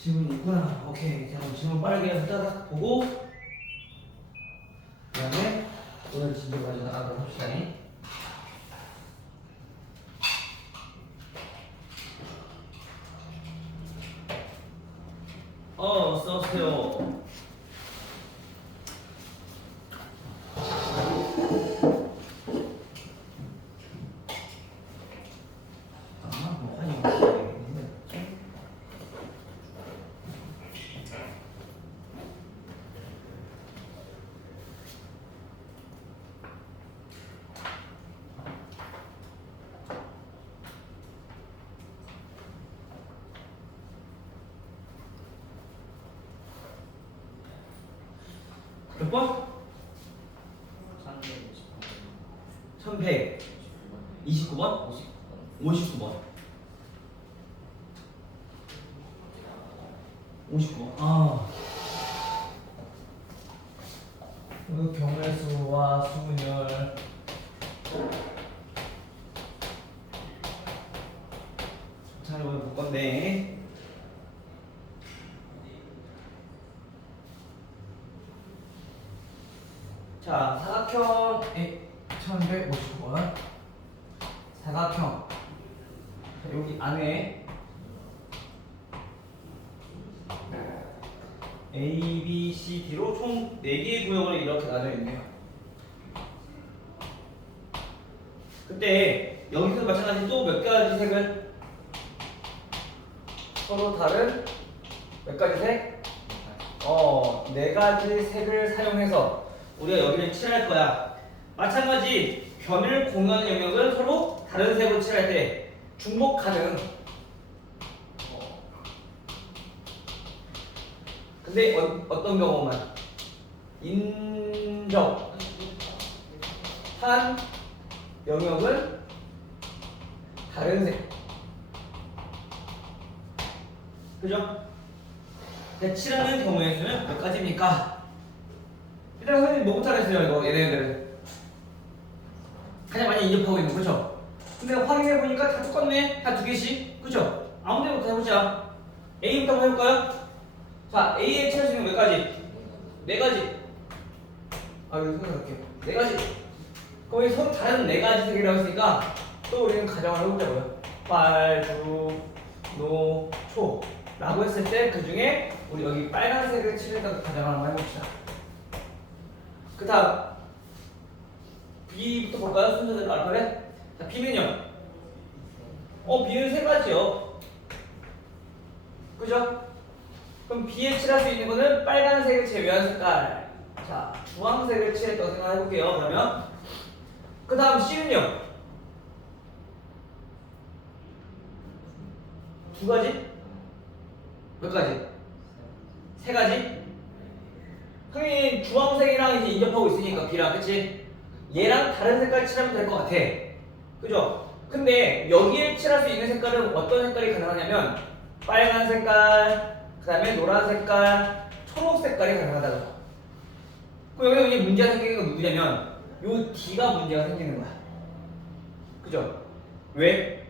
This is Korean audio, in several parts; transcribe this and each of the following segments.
질문이 있구나. 오케이. 자, 그럼 질문 빠르게 따닥 보고 그다음에 오늘 진도 가지고 나가도록 합시다. 어서오세요. 뭐 환영 되겠는데. 몇 번? 1129번? 59번. 59번. 아. 그 경우수와 수분열. 자, 이번에 볼 건데. 자, 사각형 1159번. 사각형. 자, 여기 안에 A, B, C, D로 총 4개의 구역을 이렇게 나눠 있네요. 그때 여기서 마찬가지 또 몇 가지 색을 서로 다른 몇 가지 색? 4가지 색을 사용해서 우리가 여기를 칠할 거야. 마찬가지 변을 공유하는 영역은 서로 다른 색으로 칠할 때 중복 가능. 근데 어떤 경우만 인접한 영역은 다른 색. 그죠? 칠하는 경우의 수는 몇 가지입니까? 일단 선생님 뭐부터 하겠어요 이거 얘네들은 가장 많이 인접하고 있는 거죠? 근데 확인해보니까 다 똑같네. 다 2개씩. 그죠? 아무 데부터 해보자. A부터 한번 해볼까요? 자, A에 칠할 수 있는 몇 가지? 4가지. 아, 여기 생각할게요. 4가지. 그럼 이 서로 다른 4가지 색이라고 했으니까 또 우리는 가정을 해보자고요. 빨, 주, 노, 초 라고 했을 때 그 중에 우리 여기 빨간색을 칠했다고 가정을 한번 해봅시다. 그 다음 B부터 볼까요? 순서대로 알파벳. 자, B는요? B는 3가지요. 그죠? 그럼 B에 칠할 수 있는 거는 빨간색을 제외한 색깔. 자, 주황색을 칠했다고 생각해볼게요. 그러면 그 다음 C는요? 2가지? 몇 가지? 3가지? 형이 주황색이랑 이제 인접하고 있으니까 B랑, 그치? 얘랑 다른 색깔 칠하면 될 것 같아. 그죠? 근데 여기에 칠할 수 있는 색깔은 어떤 색깔이 가능하냐면 빨간 색깔, 그 다음에 노란 색깔, 초록 색깔이 가능하다고. 그럼 여기서 이제 문제가 생기는 건 누구냐면 요 D가 문제가 생기는 거야. 그죠? 왜?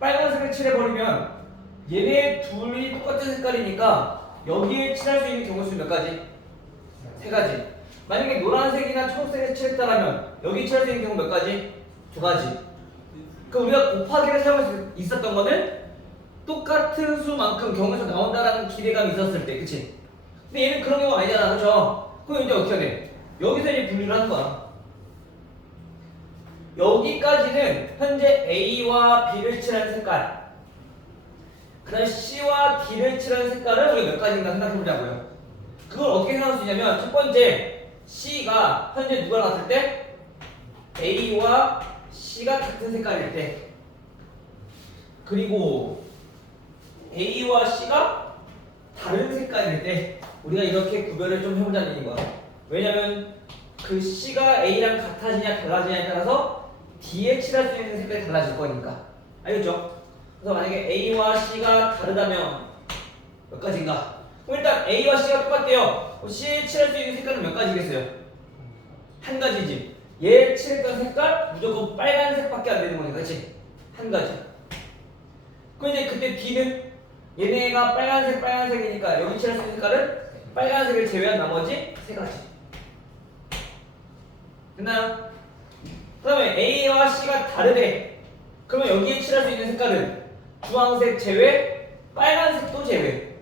빨간색을 칠해버리면 얘네 둘이 똑같은 색깔이니까 여기에 칠할 수 있는 경우 수는 몇 가지? 3가지. 만약에 노란색이나 초록색을 칠했다면 여기 칠할 수 있는 경우 몇 가지? 2가지. 그럼 우리가 곱하기를 사용할 수 있었던 거는 똑같은 수만큼 경우에서 나온다라는 기대감이 있었을 때, 그치? 근데 얘는 그런 경우가 아니잖아, 그쵸? 그럼 이제 어떻게 해야 돼? 여기서 이제 분류를 하는 거야. 여기까지는 현재 A와 B를 칠하는 색깔, 그 다음에 C와 D를 칠하는 색깔을 우리가 몇 가지인가 생각해보자고요. 그걸 어떻게 생각할 수 있냐면 첫 번째 C가 현재 누가 같을 때? A와 C가 같은 색깔일 때, 그리고 A와 C가 다른 색깔일 때 우리가 이렇게 구별을 좀 해보자는 얘기인 거야. 왜냐면 그 C가 A랑 같아지냐 달라지냐에 따라서 D에 칠할 수 있는 색깔이 달라질 거니까. 알겠죠? 그래서 만약에 A와 C가 다르다면 몇 가지인가? 그럼 일단 A와 C가 똑같대요. C에 칠할 수 있는 색깔은 몇 가지겠어요? 한 가지지. 얘 칠했던 색깔 무조건 빨간색밖에 안 되는 거니까, 그렇지? 한 가지. 그럼 이제 그때 D는 얘네가 빨간색이니까 여기 칠할 수 있는 색깔은 빨간색을 제외한 나머지 세 가지. 됐나요? 그 다음에 A와 C가 다르대. 그러면 여기에 칠할 수 있는 색깔은 주황색 제외, 빨간색도 제외.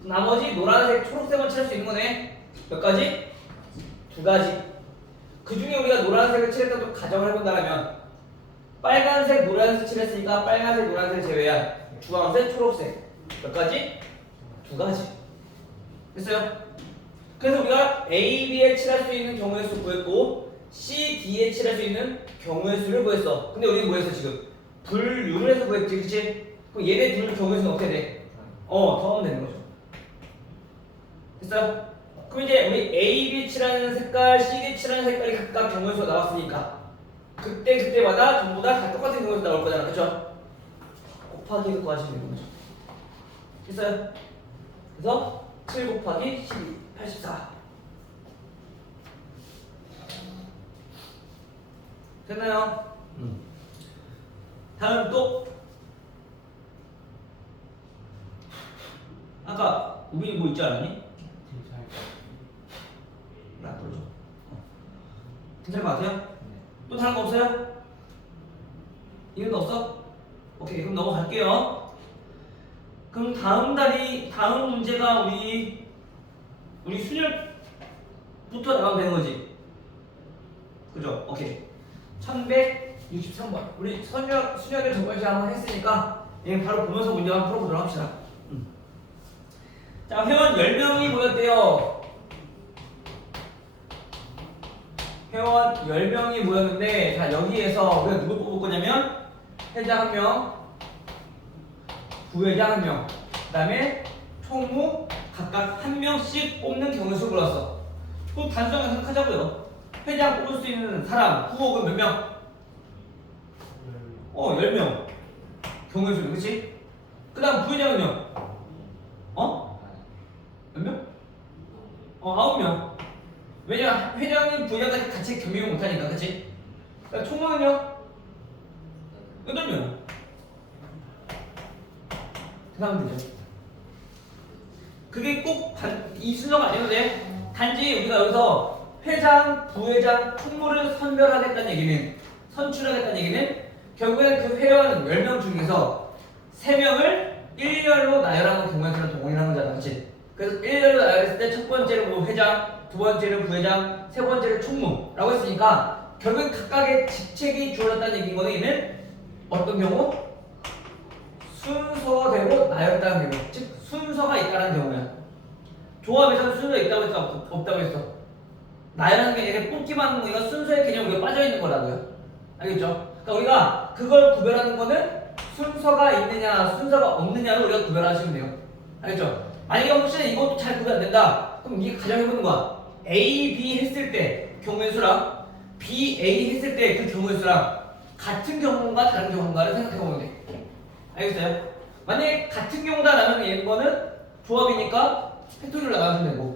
나머지 노란색, 초록색만 칠할 수 있는 거네. 몇 가지? 두 가지. 그 중에 우리가 노란색을 칠했다고 가정을 해본다면 빨간색, 노란색 칠했으니까 빨간색, 노란색 제외한 주황색, 초록색 몇 가지? 두 가지. 됐어요? 그래서 우리가 A, B에 칠할 수 있는 경우의 수 구했고 C, D에 칠할 수 있는 경우의 수를 구했어. 근데 우리는 뭐 했어 지금? 분류를 해서 구했지, 그치? 그럼 얘네 둘 경우의 수는 어떻게 돼? 더하면 되는 거죠. 됐어요? 그럼 이제 우리 A, B 칠하는 색깔, C, D 칠하는 색깔이 각각 경우의 수가 나왔으니까 그때마다 전부 다 똑같은 경우의 수 나올 거잖아, 그쵸? 곱하기 해서 구하시면 되는 거죠. 됐어요? 그래서 7 곱하기 12, 84. 됐나요? 다음 또 아까 우빈이 뭐 있지 않았니? 나 보여줘. 괜찮을 것 같아요? 또 다른 거 없어요? 이건 없어? 오케이, 그럼 넘어갈게요. 그럼 다음 문제가 우리 순열부터 나가면 되는 거지. 그죠? 오케이. 1163번. 우리 순열을 저번 시간에 한번 했으니까 얘 바로 보면서 문제 한번 풀어보도록 합시다. 자, 회원 10명이 모였대요. 회원 10명이 모였는데, 자, 여기에서 우리가 누굴 뽑을 거냐면 회장 1명, 부회장 1명, 그 다음에 총무 각각 1명씩 뽑는 경우의 수를 골랐어. 그럼 단순하게 생각하자고요. 회장 뽑을 수 있는 사람, 후보는 몇 명? 10명. 경우의 수는, 그치? 그 다음 부회장은요? 몇 명? 9명. 왜냐, 회장님, 부회장까지 같이 겸임을 못하니까, 그치? 그러니까 총무는요? 8명. 그 다음 되죠. 그게 꼭 이 순서가 아니어도 돼. 단지 우리가 여기서 회장, 부회장, 총무를 선별하겠다는 얘기는, 선출하겠다는 얘기는 결국엔 그 회원 10명 중에서 3명을 일렬로 나열하는 경우에 그런 동원이라는 거잖아, 그치? 그래서 일렬로 나열했을 때 첫 번째로 뭐 회장, 두 번째로 부회장, 세 번째로 총무라고 했으니까 결국엔 각각의 직책이 주어졌다는 얘기인 거는 얘는 어떤 경우? 순서대로 나열했다는 경우, 즉 순서가 있다는 경우야. 조합에서는 순서가 있다고 했어, 없다고 했어? 나열하는 게 이렇게 뽑기만 하는 거니까 순서의 개념이 우리가 빠져있는 거라고요. 알겠죠? 그러니까 우리가 그걸 구별하는 거는 순서가 있느냐, 순서가 없느냐로 우리가 구별하시면 돼요. 알겠죠? 만약에 혹시나 이것도 잘 구별 안 된다, 그럼 이게 가정해보는 거야. A, B 했을 때 경우의 수랑 B, A 했을 때 그 경우의 수랑 같은 경우인가 다른 경우인가를 생각해보면 돼. 알겠어요? 만약에 같은 경우다라면 이거는 조합이니까 팩토리를 나가주면 되고,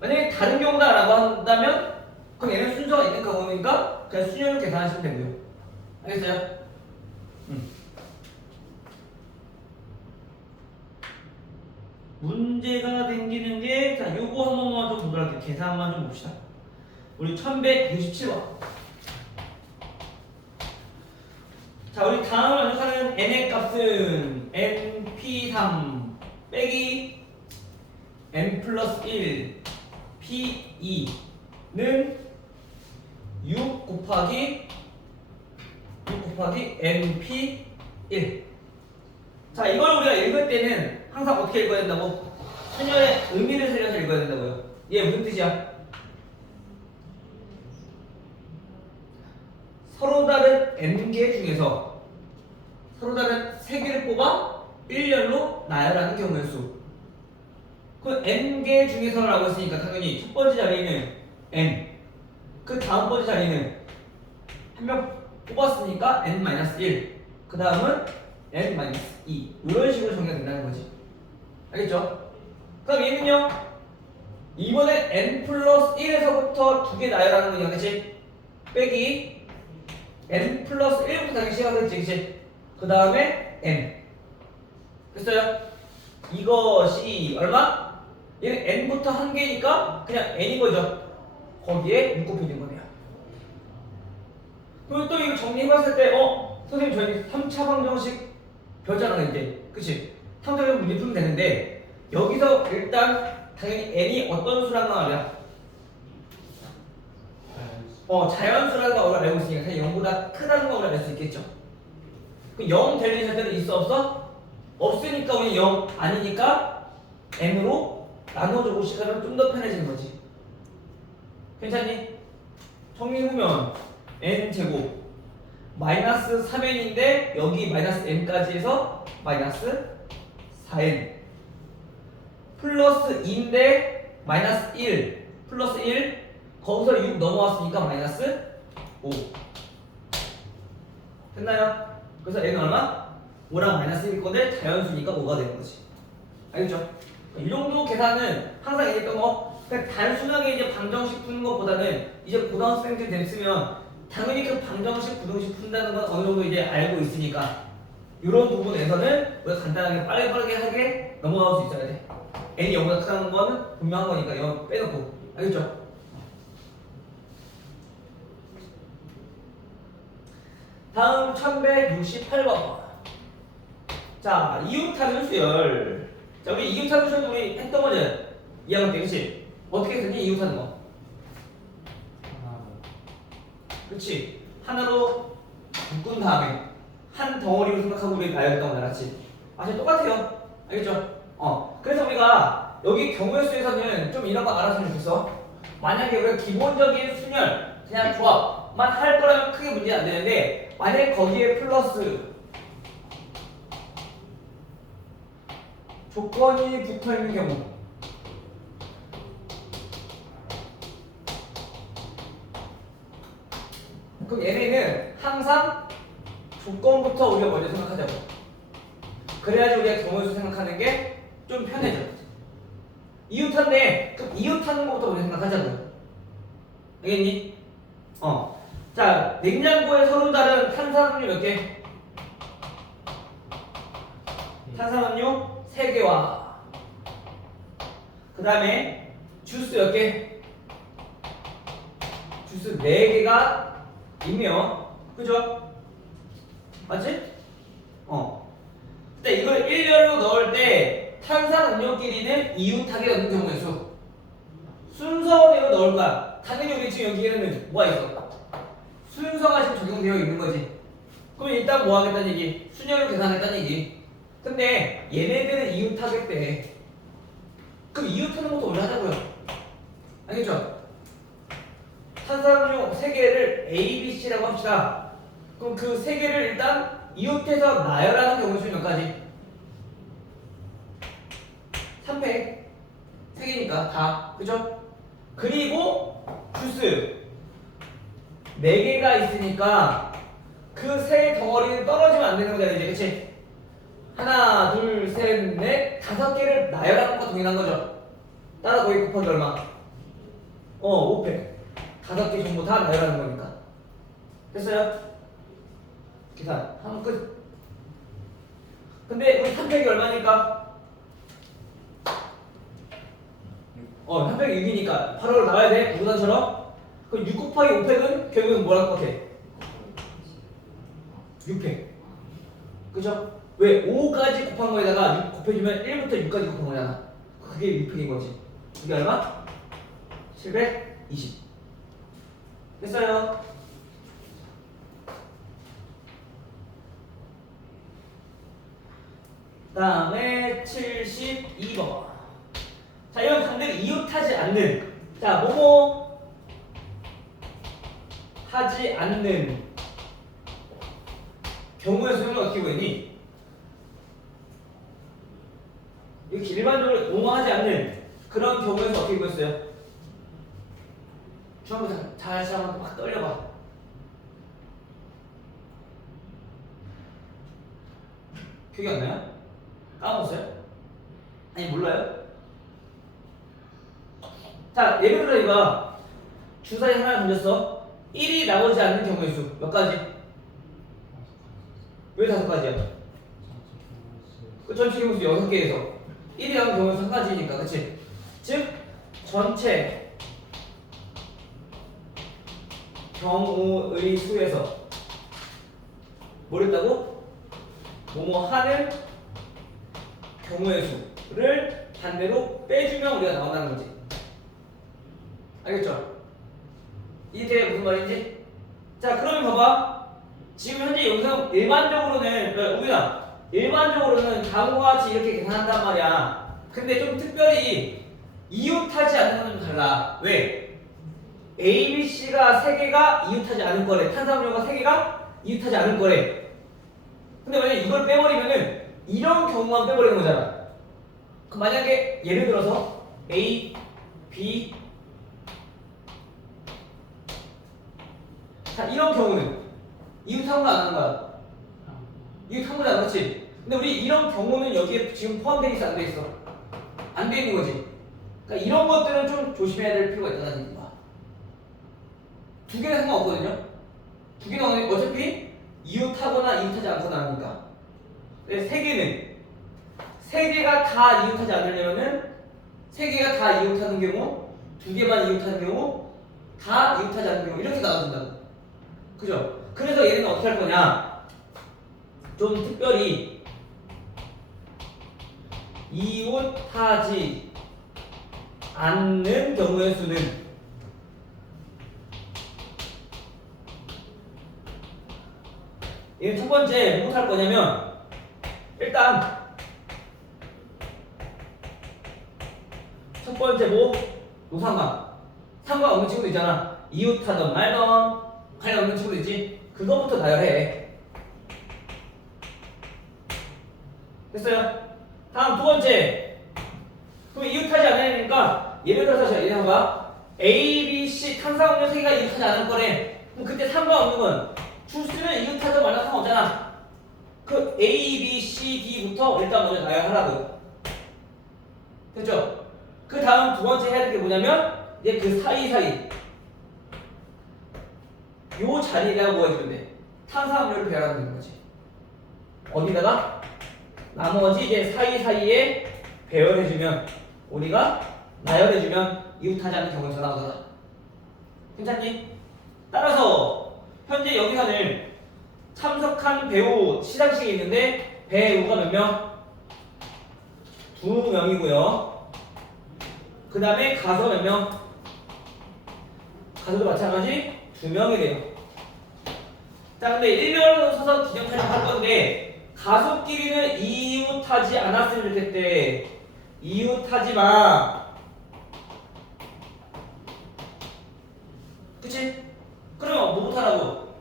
만약에 다른 경우다라고 한다면 그럼 얘는 순서가 있는 경우니까 그냥 순열을 계산하시면 되고요. 알겠어요? 문제가 생기는 게, 자, 요거 한 번만 좀 보도록 할게요. 계산만 좀 봅시다. 우리 1167번. 자, 우리 다음 완성하는 n의 값은 np3 빼기 n 플러스 1 p2는 6 곱하기 np1. 자, 이걸 우리가 읽을 때는 항상 어떻게 읽어야 된다고? 순열의 의미를 살려서 읽어야 된다고요. 얘 무슨 뜻이야? 서로 다른 n개 중에서 서로 다른 3개를 뽑아 1열로 나열하는 경우의 수. 그 n개 중에서라고 했으니까 당연히 첫 번째 자리는 n, 그 다음 번째 자리는 한 명 뽑았으니까 n-1, 그 다음은 n-2 이런 식으로 정리가 된다는 거지. 알겠죠? 그럼 얘는요, 이번에 n 플러스 1에서부터 2개 나열하는 거냐, 그치? 빼기 n 플러스 1부터 다시 시작하겠지, 그치? 그 다음에 n. 됐어요? 이것이 얼마? 얘는 n부터 한 개니까 그냥 n인 거죠. 거기에 6 곱해진 거네요. 그리고 또 이거 정리해봤을 때 선생님 저희 3차 방정식 배웠잖아 이제. 그치? 3차 방정식 문제 풀면 되는데 여기서 일단 당연히 n이 어떤 수라는 걸 알아? 자연수라는 걸 알고 있으니까 그냥 0보다 크다는 걸 알 수 있겠죠. 그 0 될 절대는 있어 없어? 없으니까 우리 0 아니니까 n으로 나눠주고 시간은 좀 더 편해지는 거지. 괜찮니? 정리해보면 n제곱 마이너스 3n인데 여기 마이너스 n까지 해서 마이너스 4n 플러스 2인데 마이너스 1 플러스 1 거기서 6 넘어왔으니까 마이너스 5 됐나요? 그래서 n은 얼마? 5랑 마이너스 1일 건데 자연수니까 5가 되는 거지. 알겠죠? 이 정도 계산은 항상 얘기했던 거 그냥 단순하게 이제 방정식 푸는 것보다는 이제 고등학생들 됐으면 당연히 그 방정식, 부등식 푼다는 건 어느 정도 이제 알고 있으니까 이런 부분에서는 우리가 간단하게 빠르게 하게 넘어갈 수 있어야 돼. n이 0보다 크다는 거는 분명한 거니까 이거 빼놓고. 알겠죠? 다음 1168번. 자, 이웃하는 수열. 자, 우리 이웃하는 수열 우리 했던 거는 2학년 때, 그치? 어떻게 했었니? 이웃하는 거. 그치? 하나로 묶은 다음에 한 덩어리로 생각하고 우리 나열했던 거 알았지? 아직 똑같아요. 알겠죠? 그래서 우리가 여기 경우의 수에서는 좀 이런 거 알았으면 좋겠어. 만약에 우리가 기본적인 순열, 그냥 조합만 할 거라면 크게 문제 안 되는데 만약에 거기에 플러스 조건이 붙어 있는 경우 그럼 얘네는 항상 조건부터 우리가 먼저 생각하자고. 그래야지 우리가 경우의 수 생각하는 게 좀 편해져. 이웃한데 그럼 이웃하는 것부터 우리 생각하자고. 알겠니? 자, 냉장고에 서로 다른 탄산음료 몇 개? 탄산음료 3개와 그 다음에 주스 몇 개? 주스 4개가 있네요. 그죠? 맞지? 근데 이걸 일렬로 넣을 때 탄산음료끼리는 이웃하게 넣는 경우의 수 순서대로 넣을 거야. 당연히 우리 지금 여기에는 뭐가 있어? 순서가 지금 적용되어 있는 거지. 그럼 일단 뭐 하겠다는 얘기? 순열을 계산하겠다는 얘기. 근데 얘네들은 이웃하겠대. 그럼 이웃하는 것도 원래 하자고요. 알겠죠? 탄산음료 3개를 A, B, C라고 합시다. 그럼 그 3개를 일단 이웃해서 나열하는 경우 수는 몇 가지? 3팩 3개니까 다. 그죠? 그리고 주스 4개가 있으니까 그 세 덩어리는 떨어지면 안 되는 거잖아 이제. 그치? 하나, 둘, 셋, 넷, 5개를 나열하는 것과 동일한 거죠. 따라 거기 곱하기 얼마? 5팩 5개 전부 다 나열하는 거니까. 됐어요? 계산 하면 끝. 근데 우리 3팩이 얼마니까? 3팩이 6이니까 바로 나와야 돼. 무단처럼. 그럼 6 곱하기 5팩은 결국은 뭐랄 것 같아? 6팩. 그죠? 왜? 5까지 곱한 거에다가 6 곱해주면 1부터 6까지 곱한 거잖아. 그게 6팩인 거지. 이게 얼마? 720. 됐어요? 다음에 72번. 자, 이건 반대로 이웃하지 않는. 자, 뭐뭐 하지 않는 경우의 수는 어떻게 보이니? 이렇게 일반적으로 뭐뭐하지 않는 그런 경우에서 어떻게 보였어요? 중앙부 잘 한번 막 떨려봐. 기억이 안 나요? 까먹었어요? 아니 몰라요? 자, 예를 들어 이거 주사위 하나 던졌어. 1이 나오지 않는 경우의 수 몇 가지? 왜 5가지야? 그 전체 경우 수 6개에서 1이라는 경우는 한 가지니까, 그치? 즉 전체 경우의 수에서 뭘 했다고? 뭐뭐 하는 경우의 수를 반대로 빼주면 우리가 나온다는 거지. 알겠죠? 이게 무슨 말인지? 자, 그러면 봐봐. 지금 현재 여기서 일반적으로는 우리가 일반적으로는 다음과 같이 이렇게 계산한단 말이야. 근데 좀 특별히 이웃하지 않는 건 좀 달라. 왜? A, B, C가 3개가 이웃하지 않을 거래. 탄산음료가 3개가 이웃하지 않을 거래. 근데 만약에 이걸 빼버리면은 이런 경우만 빼버리는 거잖아. 그럼 만약에 예를 들어서 A, B, 자, 이런 경우는 이웃한 거안 하는 거야? 이웃한 거잖아, 그렇지? 근데 우리 이런 경우는 여기에 지금 포함되어 있어, 안 돼 있어? 안 돼 있는 거지. 그러니까 이런 것들은 좀 조심해야 될 필요가 있다는 거야. 두 개는 상관없거든요. 두 개는 어차피 이웃하거나 이웃하지 않거나 하니까. 근데 세 개가 다 이웃하지 않으려면은 세 개가 다 이웃하는 경우, 두 개만 이웃하는 경우, 다 이웃하지 않는 경우 이렇게 나눠진다고. 그죠? 그래서 얘는 어떻게 할 거냐? 좀 특별히 이웃하지 않는 경우의 수는 얘는 첫 번째 뭐 할 거냐면 일단 첫 번째 뭐? 노상관 상관없는 친구도 있잖아. 이웃하던 말던 관련 없는 친구도 있지. 그거부터 나열해. 됐어요? 다음 두 번째. 그럼 이웃하지 않으니까 예를 들어서 예를 들어봐. A, B, C 탄산음료 3개가 이웃하지 않을 거래. 그럼 그때 상관없는 건 주스는 이웃하든 말든 상관없잖아. 그 A, B, C, D부터 일단 먼저 나열하라고. 됐죠? 그 다음 두 번째 해야 될 게 뭐냐면 이제 그 사이사이 요 자리에다가 뭐 해주면 돼? 탄산음료를 배열하면 되는 거지. 어디다가? 나머지 이제 사이사이에 배열해주면 우리가 나열해주면 이웃하지 않는 경우에서 나오잖아. 괜찮니? 따라서 현재 여기서는 참석한 배우 시상식이 있는데 배우가 몇 명? 2명이고요. 그 다음에 가수 몇 명? 가수도 마찬가지 2명이래요. 자, 근데 일렬로 서서 기념 촬영할 건데 가수끼리는 이웃하지 않았으면 좋겠대. 이웃하지 마. 그치? 그러면 뭐부터 하라고?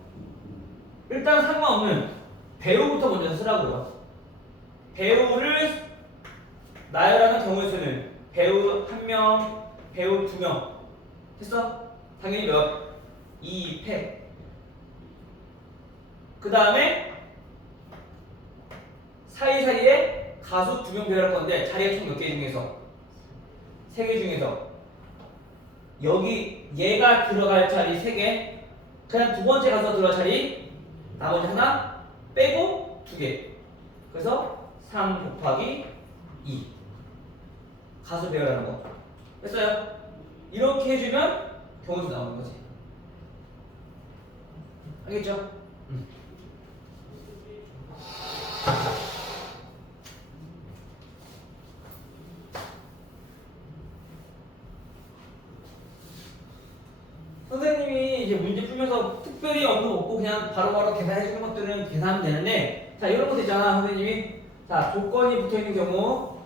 일단 상관없는 배우부터 먼저 쓰라고요. 배우를 나열하는 경우의 수는 배우 1명, 배우 2명. 됐어? 당연히 몇? 2패. 그 다음에 사이사이에 가수 2명 배열할 건데 자리가 총 몇 개 중에서? 3개 중에서 여기 얘가 들어갈 자리 3개, 그냥 두 번째 가서 들어갈 자리 나머지 하나 빼고 2개. 그래서 3 곱하기 2 가수 배열하는 거. 됐어요? 이렇게 해주면 경우수 나오는 거지. 알겠죠? 선생님이 이제 문제 풀면서 특별히 언급 없고 그냥 바로바로 계산해 주는 것들은 계산하면 되는데, 자, 이런 것도 있잖아. 선생님이 자, 조건이 붙어 있는 경우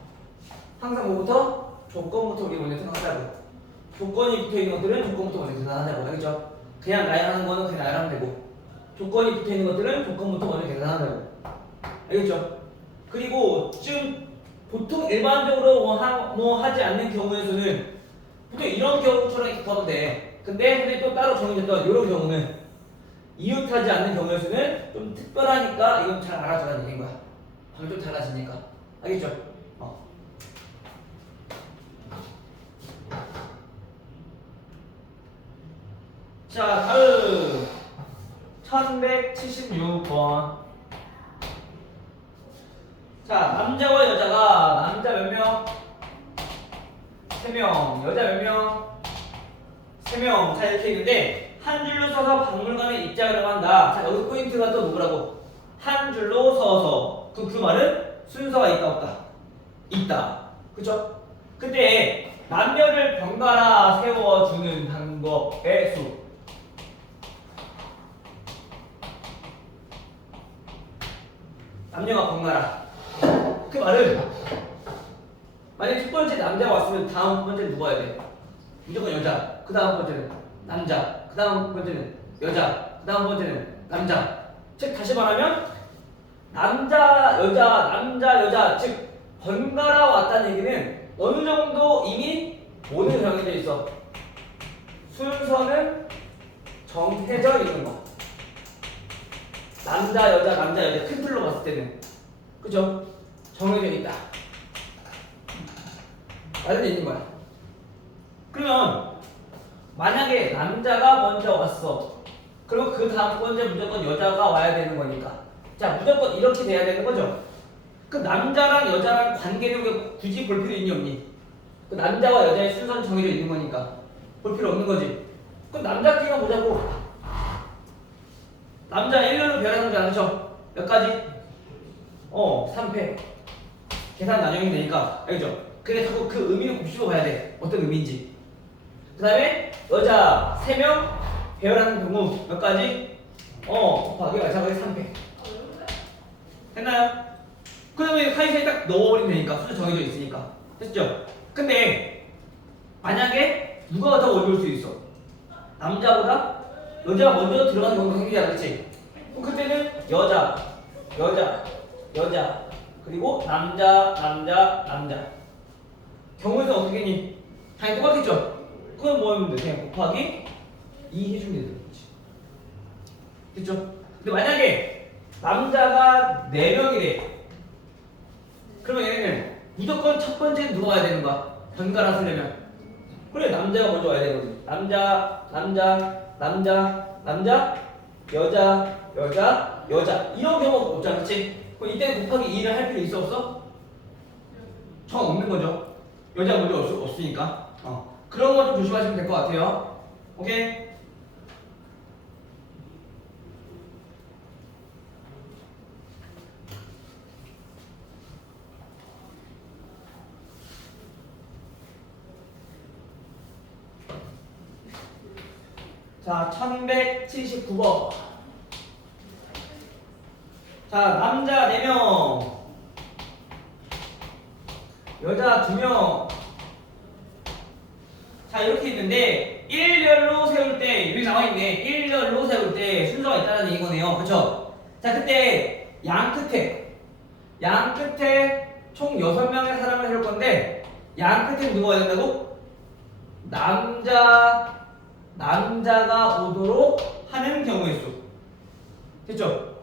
항상 뭐부터? 조건부터 우리 먼저 생각하자고. 조건이 붙어 있는 것들은 조건부터 먼저 계산하자고. 알겠죠? 그냥 나열하는 거는 그냥 나열하면 되고, 조건이 붙어 있는 것들은 조건부터 먼저 계산하자고. 알겠죠? 그리고 지금 보통 일반적으로 뭐 하지 않는 경우에서는 보통 이런 경우처럼 이렇게 하면 돼. 근데 또 따로 정해졌던 이런 경우는 이웃하지 않는 경우에서는 좀 특별하니까 이건 잘 알아줘라는 얘기인 거야. 방금 좀 달라지니까. 알겠죠? 자, 다음 1176번. 자, 남자와 여자가 남자 몇 명? 3명, 여자 몇 명? 3명. 자, 이렇게 있는데 한 줄로 서서 박물관에 입장을 한다. 자, 여기 포인트가 또 누구라고? 한 줄로 서서. 그 말은 순서가 있다 없다? 있다. 그쵸? 근데 남녀를 번갈아 세워주는 방법의 수. 남녀가 번갈아. 그 말은 만약에 첫 번째 남자가 왔으면 다음 번째는 누가 와야 돼? 무조건 여자. 그 다음 번째는 남자. 그 다음 번째는 여자. 그 다음 번째는 남자. 즉 다시 말하면 남자, 여자, 남자, 여자. 즉 번갈아 왔다는 얘기는 어느 정도 이미 모든 정해져 있어. 순서는 정해져 있는 거. 남자, 여자, 남자, 여자 큰 틀로 봤을 때는 그죠? 정해져 있다. 마련되어 있는 거야. 그러면 만약에 남자가 먼저 왔어. 그리고 그 다음 번째 무조건 여자가 와야 되는 거니까. 자, 무조건 이렇게 돼야 되는 거죠. 그 남자랑 여자랑 관계를 굳이 볼 필요 있니 없니? 그 남자와 여자의 순서는 정해져 있는 거니까 볼 필요 없는 거지. 그럼 남자 끼가 보자고. 남자 1년로 배열하는 거 않으셔? 몇 가지? 3패. 계산 나중에 되니까 알겠죠? 그래 자꾸 그 의미를 곱씹어 봐야 돼. 어떤 의미인지. 그 다음에 여자 3명 배열하는 경우 몇 가지? 곱하기 마찬가지 3패. 됐나요? 그 다음에 카이사에 딱 넣어버리면 되니까 순서 정해져 있으니까. 됐죠? 근데 만약에 누가 더 먼저 올 수 있어? 남자보다 여자가 먼저 들어가는 경우가 생기잖아, 그치? 그럼 그때는 여자 그리고 남자 경우에서 어떻게 했니? 당연히 똑같겠죠? 그건 뭐였는데 그냥 곱하기 2 해주면 되는 거지. 됐죠? 근데 만약에 남자가 4명이래. 그러면 얘는 무조건 첫 번째는 누가 와야 되는 거야? 번갈아 쓰려면. 그래 남자가 먼저 와야 되거든. 남자, 여자 이런 경우가 없잖아, 그치? 그럼 이때는 곱하기 2를 할 필요 있어 없어? 정 없는 거죠. 여자가 먼저 없으니까. 그런 거 좀 조심하시면 될 것 같아요. 오케이? 자, 1179번. 자, 남자 4명, 여자 2명. 자, 이렇게 있는데, 일렬로 세울 때, 여기 나와있네. 일렬로 세울 때 순서가 있다는 얘기거네요. 그쵸? 자, 그때, 양 끝에 총 6명의 사람을 세울 건데, 양 끝에 누가 와야 된다고? 남자가 오도록 하는 경우의 수. 됐죠?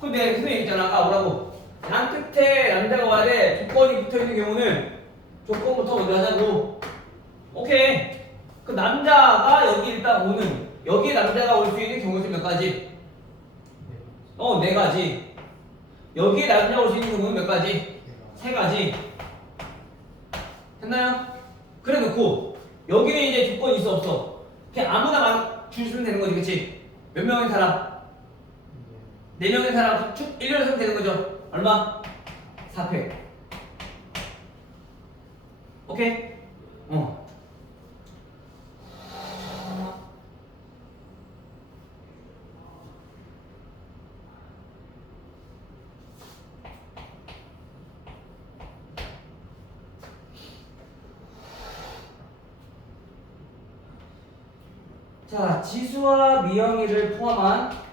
그럼 내가 계속 얘기했잖아. 아까 뭐라고? 양 끝에 남자가 와야 돼. 조건이 붙어 있는 경우는 조건부터 먼저 하자고. 오케이. 그 남자가 여기 일단 오는, 여기에 남자가 올 수 있는 경우는 몇 가지? 4가지. 여기에 남자가 올 수 있는 경우는 몇 가지? 3가지. 됐나요? 그래 놓고 여기는 이제 조건이 있어 없어? 그냥 아무나 주시면 되는 거지, 그치? 몇 명의 사람? 4명의 사람 쭉 1년을 하면 되는 거죠? 얼마? 4패. 오케이? 자, 지수와 미영이를 포함한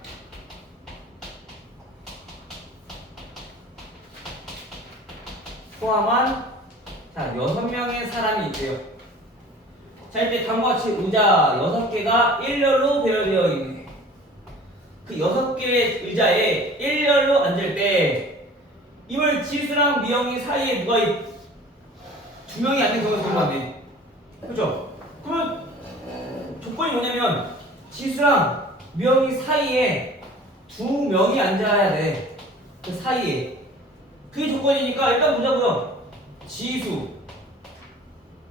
자, 6명의 사람이 있대요. 자, 이제 다음과 같이 의자 6개가 일렬로 배열되어 있네. 그 6개의 의자에 일렬로 앉을 때 이걸 지수랑 미영이 사이에 누가 2명이 앉는 경우가 생각나네. 그렇죠? 그러면 조건이 뭐냐면 지수랑 미영이 사이에 2명이 앉아야 돼. 그 사이에. 그게 조건이니까 일단 보자고요. 지수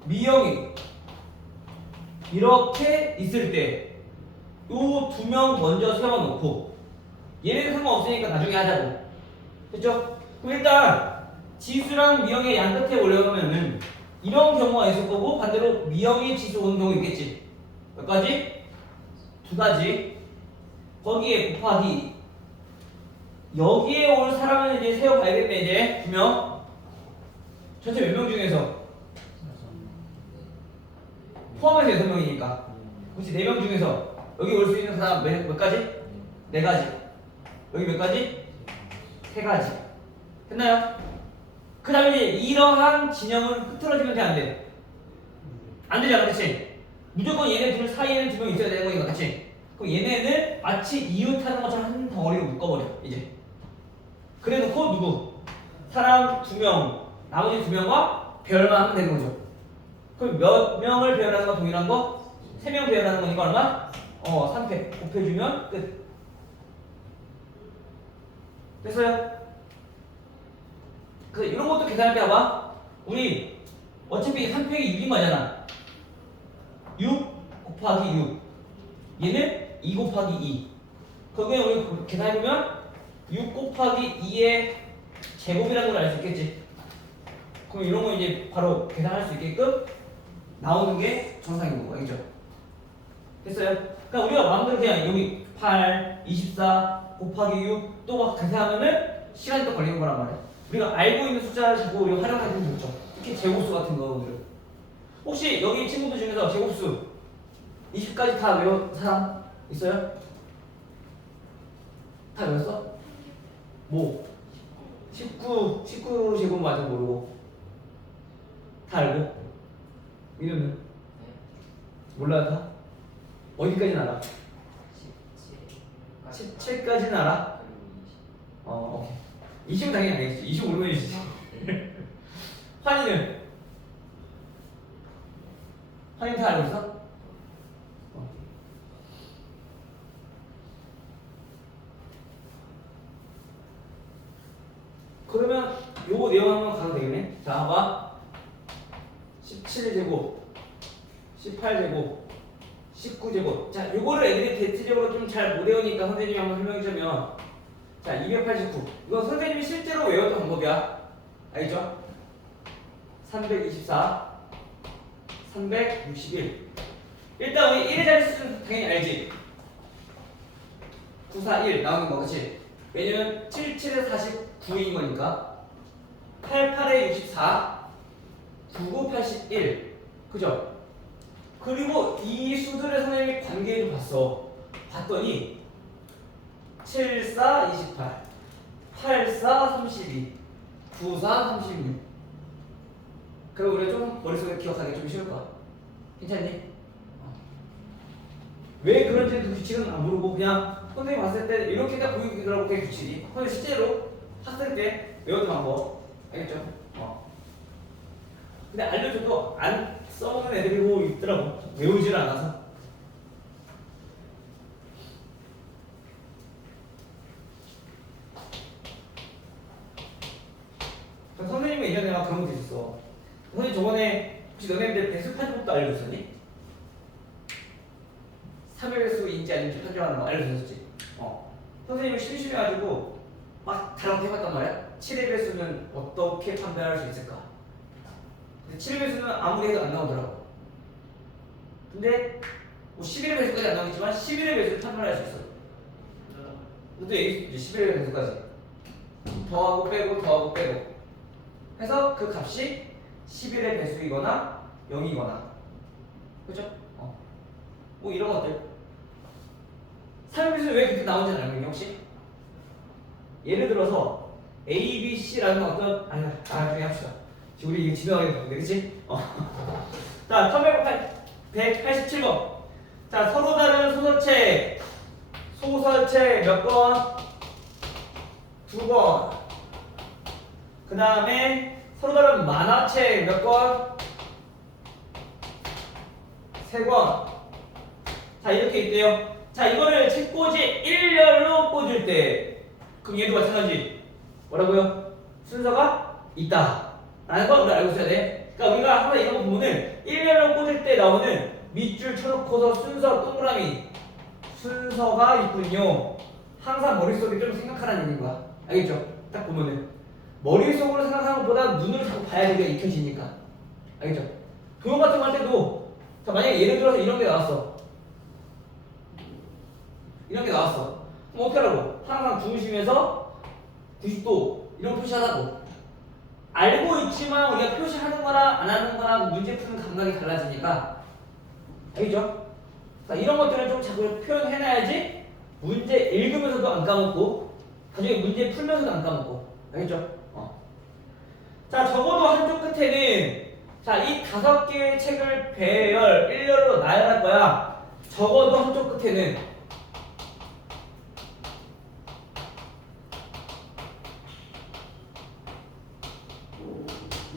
미형이 이렇게 있을 때 요 두 명 먼저 세워놓고 얘네는 상관없으니까 나중에 하자고. 됐죠? 그럼 일단 지수랑 미형의 양 끝에 올려놓으면은 이런 경우가 있을 거고 반대로 미형이 지수 오는 경우 있겠지. 몇 가지? 두 가지. 거기에 곱하기 여기에 올 사람은 이제 세워봐야겠네. 이제 두 명. 전체 몇 명 중에서 포함해서 6명이니까 그렇지. 4명 중에서 여기 올 수 있는 사람 몇 가지? 4가지. 여기 몇 가지? 3가지. 됐나요? 그 다음에 이러한 진영을 흐트러지면 돼, 안 돼? 안 되잖아, 그치? 무조건 얘네 둘 사이에는 2명 있어야 되는 거니까, 그치? 그럼 얘네는 마치 이웃하는 것처럼 한 덩어리로 묶어버려, 이제. 그래 놓고 누구? 사람 2명, 나머지 2명과 배열만 하면 되는 거죠. 그럼 몇 명을 배열하는 건 동일한 거? 3명 배열하는 거니까 얼마? 3패 곱해주면 끝. 됐어요? 그래서 이런 것도 계산할 때 봐봐. 우리 어차피 3팩이 6인 거잖아. 6 곱하기 6. 얘는 2 곱하기 2. 거기에 우리 계산해보면 6 곱하기 2의 제곱이라는 걸 알 수 있겠지. 그럼 이런 거 이제 바로 계산할 수 있게끔 나오는 게 정상인 거고, 알겠죠? 됐어요? 그러니까 우리가 마음대로 그냥 여기 8, 24 곱하기 6 또 막 계산하면은 시간이 또 걸리는 거란 말이야. 우리가 알고 있는 숫자를 자꾸 우리가 활용하는 거죠. 특히 제곱수 같은 거를. 혹시 여기 친구들 중에서 제곱수 20까지 다 외운 사람 있어요? 다 외웠어? 뭐? 19 제곱 맞아 모르고 다 알고? 이름은? 몰라요 다? 어디까지는 알아? 17까지는 알아? 오케이. 20은 당연히 알겠지. 20 모르면 이지. 환희는? 환희 다 알고 있어? 그러면 요거 내용 한번 가도 되겠네. 자, 봐봐. 17제곱, 18제곱, 19제곱. 자, 요거를 애들이 대체적으로 좀 잘 못 외우니까 선생님이 한번 설명해주면, 자, 289. 이건 선생님이 실제로 외웠던 방법이야. 알겠죠? 324, 361. 일단 우리 1의 자릿수는 당연히 알지? 941 나오는 거, 그치? 왜냐면 77에 49인 거니까. 88에 64, 99, 81. 그죠? 그리고 이 수들의 선생님이 관계를 좀 봤더니 74, 28, 84, 32, 94, 36. 그리고 우리가 좀 머릿속에 기억하기 좀 쉬울 거야. 괜찮니? 왜 그런지는 그 규칙은 안 모르고 그냥 선생님 봤을 때 이렇게 딱 보이더라고 그 규칙이. 근데 실제로 학생 때 외웠던 방법 알겠죠? 근데 알려줘도 안 써보는 애들이 뭐 있더라고. 외우질 않아서. 선생님이 예전에 막 그런 것도 있었어. 선생님 저번에 혹시 너네들 배수 판정법도 알려줬었니? 3의 배수인지 아닌지 판정하는 거 알려줬었지? 선생님이 심심해가지고 막 다른 거 해봤단 말이야? 7의 배수는 어떻게 판별할 수 있을까? 근데 7의 배수는 아무리 해도 안 나오더라고. 근데 뭐 11의 배수까지 안 나오겠지만 11의 배수를 판별할 수 있어. 너도 얘기 11의 배수까지 더하고 빼고 해서 그 값이 11의 배수이거나 0이거나 그렇죠? 뭐 이런 것들 3의 배수는 왜 그렇게 나오는지 알고 있니 혹시? 예를 들어서 A, B, C라는 어떤 나중에 합시다. 지금 우리 이거 진행하게 되는데 그치? 자 1187번 자 서로 다른 소설책 몇 권? 2권. 그 다음에 서로 다른 만화책 몇 권? 3권. 자 이렇게 있대요. 자 이거를 책꽂이 1열로 꽂을 때 그럼 얘도 마찬가지 뭐라고요? 순서가 있다 라는 걸 우리 알고 있어야 돼. 그러니까 우리가 항상 이런 거 보면은 일렬로 꽂을 때 나오는 밑줄 쳐놓고서 순서 동그라미 순서가 있군요. 항상 머릿속에 좀 생각하라는 얘기인 거야. 알겠죠? 딱 보면은 머릿속으로 생각하는 것보다 눈을 자꾸 봐야 되게 익혀지니까. 알겠죠? 도형 같은 거 할 때도 자 만약에 예를 들어서 이런 게 나왔어. 이런 게 나왔어. 그럼 어떻게 하라고? 항상 중심에서 90도 이런 표시하라고. 알고 있지만 우리가 표시하는 거나 안 하는 거나 문제 푸는 감각이 달라지니까. 알겠죠? 자, 이런 것들은 좀 자꾸 표현해놔야지 문제 읽으면서도 안 까먹고 나중에 문제 풀면서도 안 까먹고. 알겠죠? 자, 적어도 한쪽 끝에는 자, 이 5개의 책을 배열, 일렬로 나열할 거야. 적어도 한쪽 끝에는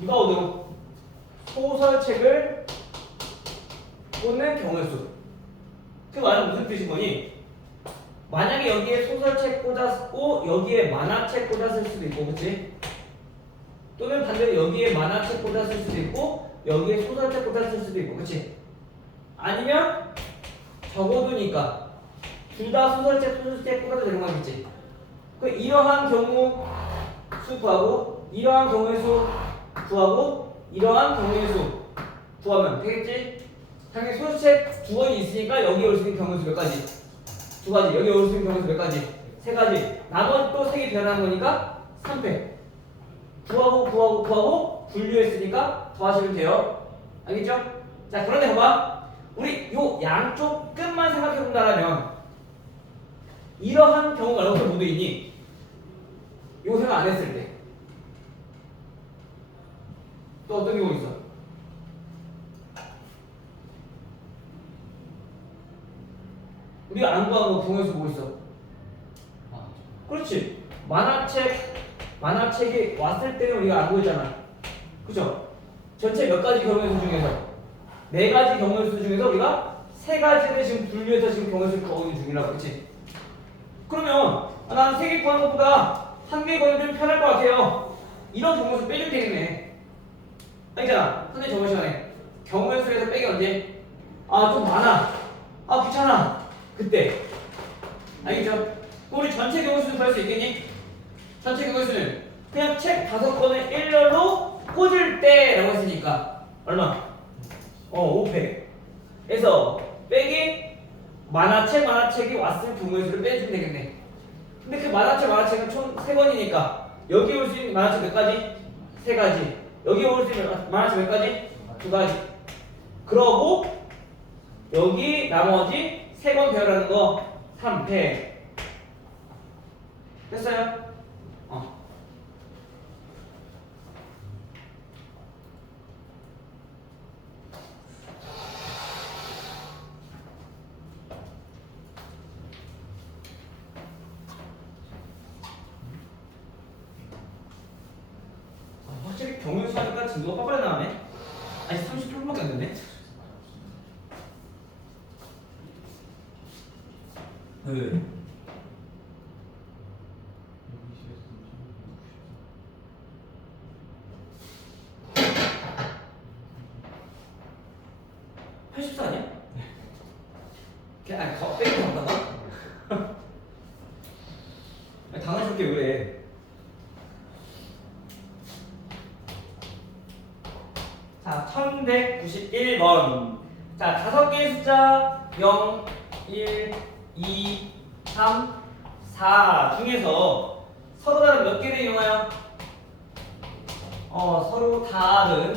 누가 오도록 소설책을 꽂는 경우의 수. 그 말은 무슨 뜻인 거니? 만약에 여기에 소설책 꽂았고 여기에 만화책 꽂았을 수도 있고, 그치? 또는 반대로 여기에 만화책 꽂았을 수도 있고 여기에 소설책 꽂았을 수도 있고, 그치? 아니면 적어두니까 둘 다 소설책 꽂아도 되는 거겠지? 그 이러한 경우 수 구하고 이러한 경우의 수 구하고 이러한 경우의 수 구하면 되겠지? 당연히 소설책 2권이 있으니까 여기에 올 수 있는 경우의 수 몇 가지? 2가지. 여기에 올 수 있는 경우의 수 몇 가지? 3가지. 나머지 또 3개 변하는 거니까 3패. 구하고 분류했으니까 더하시면 돼요. 알겠죠? 자, 그런데 봐봐. 우리 요 양쪽 끝만 생각해 본다라면 이러한 경우 말고 또 모두 있니? 이거 생각 안 했을 때 또 어떤 경우 있어? 우리가 안 구한 거 경우에서 보고 있어. 그렇지. 만화책이 왔을 때는 우리가 안 보였잖아. 그죠? 전체 몇 가지 경우의 수 중에서 4가지 경우의 수 중에서 우리가 3가지를 지금 분류해서 지금 경우의 수를 구하고 있는 중이라고. 그렇지? 그러면 나는 3개 구하는 것보다 1개 구하는 게 좀 편할 것 같아요. 이런 경우의 수 빼주면 되겠네. 알잖아. 선생님 저번 시간에 경우의 수에서 빼기 언제? 아, 좀 많아. 아, 귀찮아. 그때. 알겠죠? 그럼 우리 전체 경우의 수는 구할 수 있겠니? 전체 경우의 수는 그냥 책 5권을 일렬로 꽂을 때라고 했으니까 얼마? 5패에서 빼기 만화책이 왔을 경우의 수를 빼주면 되겠네. 근데 그 만화책은 총 3권이니까 여기 올 수 있는 만화책 몇 가지? 3가지. 여기 올 수 있는 만화책 몇 가지? 2가지. 그러고 여기 나머지 3권 배열하는 거 3패. 됐어요? 확실히 경우수 하니까 진도가 빠빠르 나가네. 아니 30%밖에 안 됐네. 네. 아니야? 그냥 더 빼기 잡다가? 당황스럽게 왜 그래? 자, 1191번. 자, 5개의 숫자 0, 1, 2, 3, 4 중에서 서로 다른 몇 개를 이용하여? 서로 다른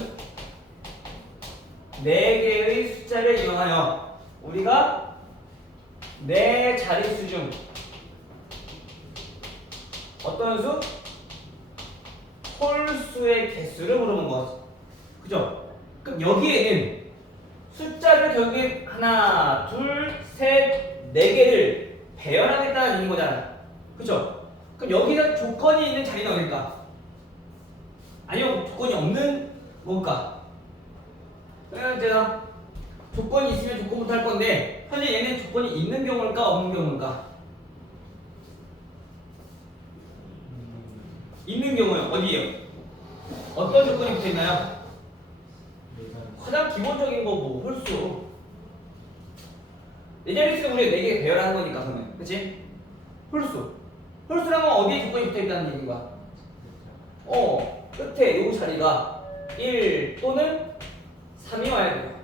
4개의 숫자를 이용하여 우리가 4자릿수 중 어떤 수? 홀수의 개수를 물어본 것. 그죠? 그럼 여기에는 숫자를 결국에 하나, 둘, 셋, 4개를 배열하겠다는 얘기인 거잖아. 그죠? 그럼 여기가 조건이 있는 자리는 어딜까? 아니면 조건이 없는 뭘까? 그러면 제가 조건이 있으면 조건부터 할 건데 현재 얘는 조건이 있는 경우일까 없는 경우일까? 있는 경우요. 어디에요? 어떤 조건이 붙어 있나요? 가장 기본적인 거 뭐 홀수. 네 자릿수는 우리가 4개 배열하는 거니까 그러면 그치? 홀수. 홀수란 건 어디에 조건이 붙어있다는 얘기인 거야? 끝에 요 자리가 1 또는 3이 와야 돼요.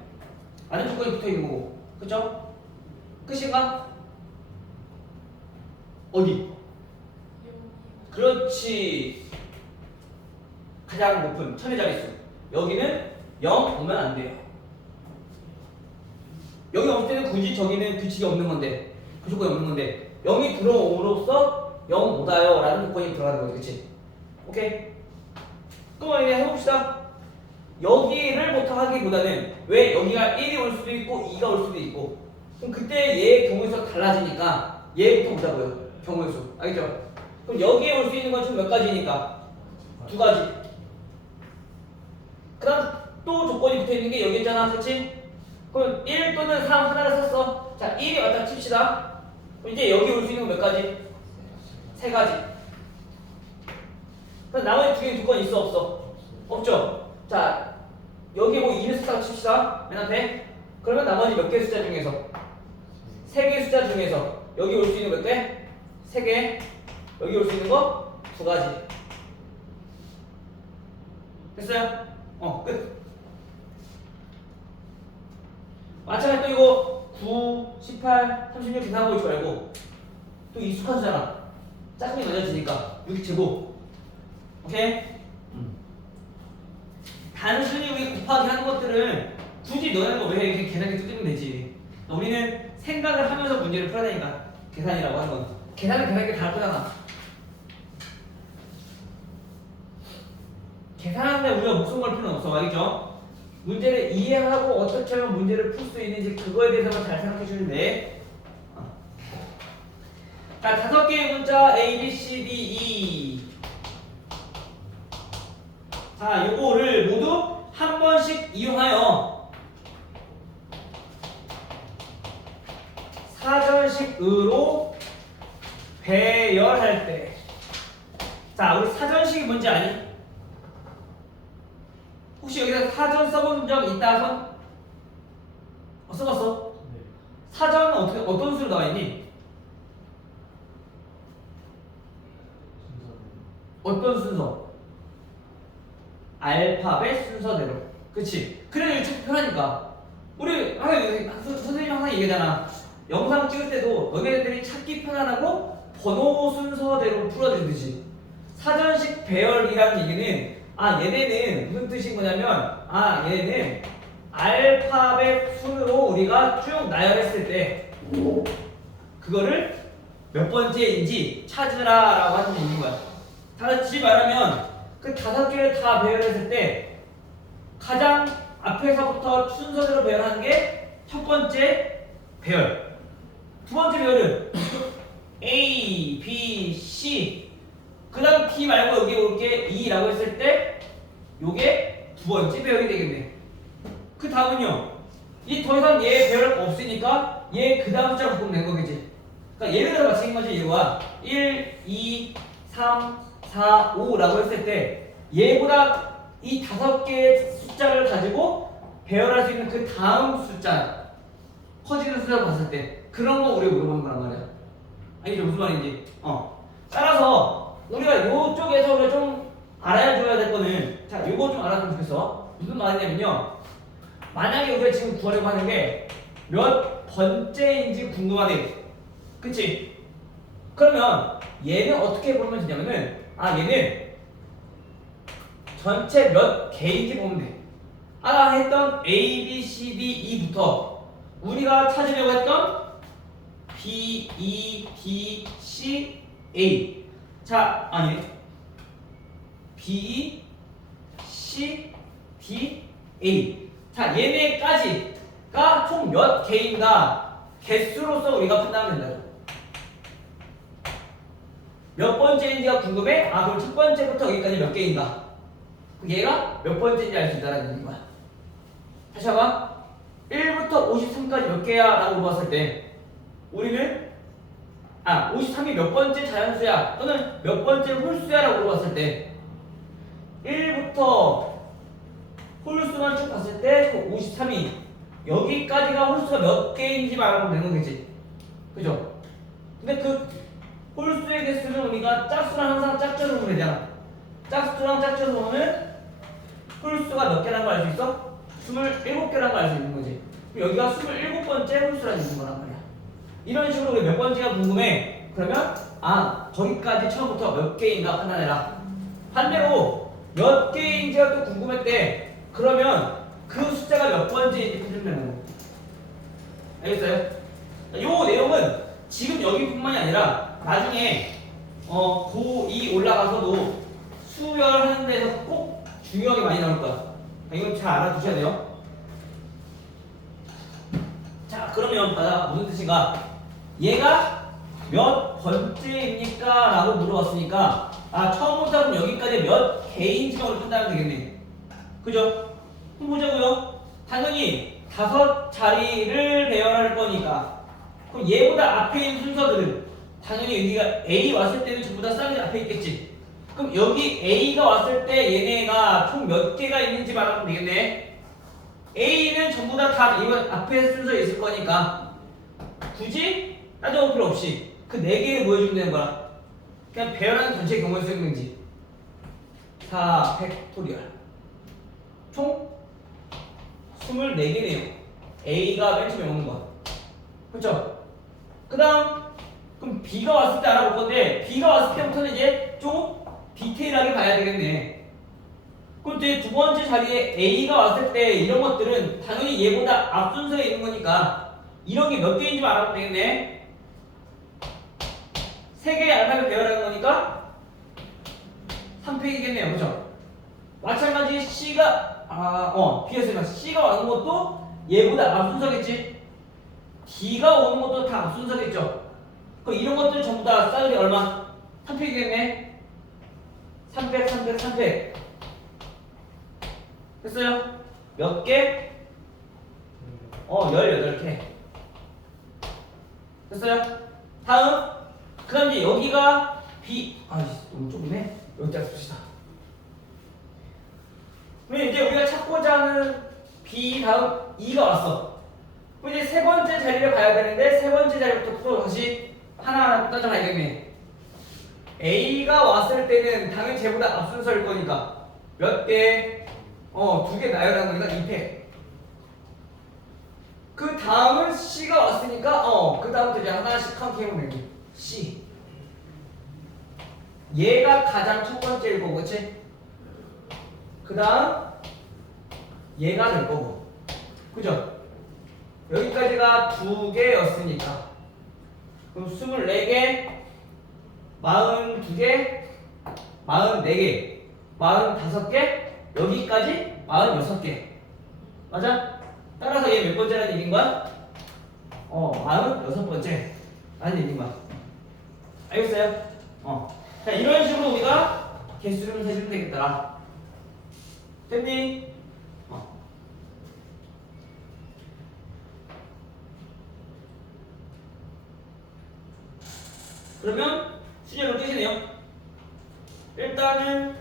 라는 조건이 붙어있는 거고 그쵸? 끝인가? 어디? 그렇지. 가장 높은 천의 자릿수. 여기는 0 오면 안 돼요. 여기 없을 때는 굳이 저기는 규칙이 없는 건데, 그 조건이 없는 건데 0이 들어옴으로써 0 못와요 라는 조건이 들어가는 거지. 그치? 오케이? 그럼 이제 해봅시다. 여기를부터 하기보다는 왜 여기가 1이 올 수도 있고 2가 올 수도 있고 그럼 그때 얘의 경우에서 달라지니까 얘부터 보자고요. 경우의 수. 알겠죠? 그럼 여기에 올 수 있는 건 총 몇 가지니까? 2가지. 그 다음 또 조건이 붙어있는 게 여기 있잖아. 그치? 그럼 1 또는 3 하나를 샀어. 자 1이 왔다 칩시다. 그럼 이제 여기 올 수 있는 건 몇 가지? 3가지. 그럼 나머지 두 개는 조건이 있어 없어? 없죠? 자 여기 뭐 2를 숫자로 칩시다. 맨 앞에. 그러면 나머지 몇 개의 숫자 중에서? 3개의 숫자 중에서 여기 올 수 있는 몇 개? 3개. 여기 올 수 있는 거 2가지. 됐어요? 끝. 마찬가지로 또 이거 9, 18, 36 계산하고 있지 말고 또 익숙한 수잖아. 짝꿍이 낮아지니까 6제곱. 오케이? 단순히 우리 곱하기 하는 것들은 굳이 너네는 거 왜 이렇게 계산기 뜯으면 되지. 우리는 생각을 하면서 문제를 풀어야 되니까 계산이라고 하는 건. 계산은 계산기 다 할 거잖아. 계산하는데 우리가 목숨 걸 필요는 없어. 알겠죠? 문제를 이해하고 어떻게 하면 문제를 풀 수 있는지 그거에 대해서만 잘 생각해 주면 돼. 자, 5개의 문자 A, B, C, D, E. 자, 요거를 모두 한 번씩 이용하여 사전식으로 배열할 때. 자, 우리 사전식이 뭔지 아니? 혹시 여기서 사전 써본 적 있다 손? 써봤어? 네. 사전은 어떤 수로 나와 있니? 어떤 순서? 알파벳 순서대로. 그치? 그래 유축 편하니까. 우리 선생님이 항상 얘기하잖아. 영상 찍을 때도 너네들이 찾기 편안하고 번호 순서대로 풀어주듯이. 사전식 배열이라는 얘기는 얘네는 무슨 뜻인 거냐면 얘네는 알파벳 순으로 우리가 쭉 나열했을 때 그거를 몇 번째인지 찾으라라고 하는 얘기인 거야. 다시 말하면 그 5개를 다 배열했을 때 가장 앞에서부터 순서대로 배열하는 게 첫 번째 배열. 두 번째 배열은 A, B, C. 그 다음 T 말고 여기 올게 E라고 했을 때 요게 두 번째 배열이 되겠네. 그 다음은요. 이 더 이상 얘 배열 없으니까 얘 그 다음 숫자 바꾸면 된 거겠지. 그러니까 예를 들어 마찬가지 거지. 얘와 1, 2, 3, 4, 5라고 했을 때 얘보다 이 5개의 숫자를 가지고 배열할 수 있는 그 다음 숫자 커지는 숫자를 봤을 때 그런 거 우리가 물어보는 거란 말이야. 알겠죠? 무슨 말인지. 따라서 우리가 요쪽에서 우리가 좀 알아줘야 될 거는 자 요거 좀 알아주면 좋겠어. 무슨 말이냐면요. 만약에 우리가 지금 구하려고 하는 게 몇 번째인지 궁금하대. 그치? 그러면 얘는 어떻게 보면 되냐면은 얘는 전체 몇 개인지 보면 돼. 아까 했던 A, B, C, D, E부터 우리가 찾으려고 했던 B, E, D, C, A. 자, 아니 B, C, D, A. 자, 얘네까지가 총 몇 개인가 개수로서 우리가 판단하면 된다. 몇 번째인지가 궁금해? 그럼 첫 번째부터 여기까지 몇 개인가? 얘가 몇 번째인지 알 수 있다는 얘기인 거야. 다시 봐봐. 1부터 53까지 몇 개야? 라고 물어봤을 때 우리는 53이 몇 번째 자연수야 또는 몇 번째 홀수야? 라고 물어봤을 때 1부터 홀수만 쭉 봤을 봤을 때 53이 여기까지가 홀수가 몇 개인지 말하면 되는 거지. 그죠? 근데 그 홀수의 개수는 우리가 짝수랑 항상 짝져서 보면 되잖아. 짝수랑 짝져서 보면 홀수가 몇 개라는 걸 알 수 있어? 27개라는 걸 알 수 있는 거지. 그럼 여기가 27번째 홀수라는 있는 거란 말이야. 이런 식으로 우리 몇 번째가 궁금해. 그러면 저기까지 처음부터 몇 개인가 판단해라. 반대로 몇 개인지가 또 궁금했대. 그러면 그 숫자가 몇 번째인지 찾으면 되는 거. 알겠어요? 요 내용은 지금 여기뿐만이 아니라 나중에 고2 올라가서도 수열하는 데서 꼭 중요하게 많이 나올 거야. 이건 잘 알아두셔야 돼요. 자, 그러면 봐라. 무슨 뜻인가? 얘가 몇 번째입니까? 라고 물어봤으니까 처음부터 그럼 여기까지 몇 개인지만 우리 판단하면 되겠네. 그죠? 그럼 보자고요. 당연히 5자리를 배열할 거니까 그럼 얘보다 앞에 있는 순서들은 당연히 여기가 A 왔을 때는 전부 다 쌍이 앞에 있겠지. 그럼 여기 A가 왔을 때 얘네가 총 몇 개가 있는지 말하면 되겠네. A는 전부 다 이거 앞에 순서에 있을 거니까 굳이 따져볼 필요 없이 그 4개를 보여주면 되는 거야. 그냥 배열하는 전체 경우의 수행능지 4 팩토리얼 총 24개네요. A가 맨 처음에 오는 거야. 그렇죠? 그 다음 그럼 B가 왔을 때 알아볼 건데 B가 왔을 때부터는 이제 좀 디테일하게 봐야 되겠네. 그럼 이제 두 번째 자리에 A가 왔을 때 이런 것들은 당연히 얘보다 앞 순서에 있는 거니까 이런 게 몇 개인지 알아보면 되겠네. 3개의 알파벳 배열하는 거니까 3팩이겠네요. 그죠? 마찬가지 C가 B였으니까 C가 오는 것도 얘보다 앞 순서겠지. D가 오는 것도 다 앞 순서겠죠. 그럼 이런 것들 전부 다 싸울이 얼마? 3팩이겠네. 3팩, 3팩, 3팩. 됐어요? 몇 개? 18개. 됐어요? 다음. 그 다음 이제 여기가 B. 너무 좁네. 여기다 씁시다. 그럼 이제 우리가 찾고자 하는 B 다음 2가 왔어. 그럼 이제 세 번째 자리를 봐야 되는데 세 번째 자리부터 또 다시 하나하나 따져봐야겠네. A가 왔을 때는 당연히 쟤보다 앞순서일 거니까 몇 개? 2개 나열한 거니까 2팩. 그 다음은 C가 왔으니까 그 다음부터 이제 하나씩 카운트해보면 되지. C. 얘가 가장 첫 번째일 거고, 그치? 그 다음 얘가 될 거고, 그죠? 여기까지가 2개였으니까 그럼 24개, 42개, 44개, 45개, 여기까지 46개. 맞아? 따라서 얘 몇 번째라는 얘기인 거야? 46번째 라는 얘기인 거야. 알겠어요? 자, 이런 식으로 우리가 개수를 해주면 되겠더라. 됐니? 그러면 수제로 끝이네요. 일단은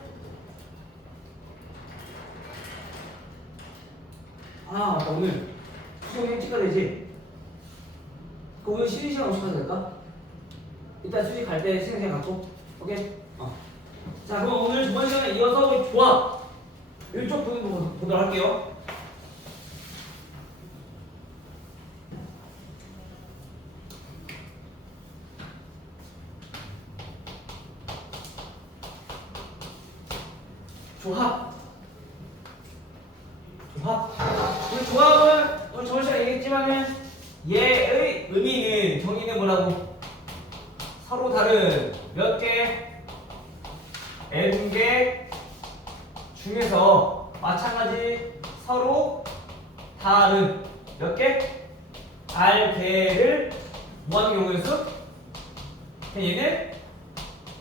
오늘 수정 일찍 가야 되지? 그럼 오늘 쉬는 시간 50분 될까? 일단 수직 갈 때 시간 갖고 오케이? 자, 그럼 오늘 저번 시간에 이어서 우리 조합 이쪽 부분 보도록 할게요. 조합. 우리 조합은 오늘 저번 시간에 얘기했지만은 얘의 의미는 정의는 뭐라고? 서로 다른 몇 개? n개 중에서 마찬가지 서로 다른 몇 개? r개를 뭐하는 경우의 수? 얘는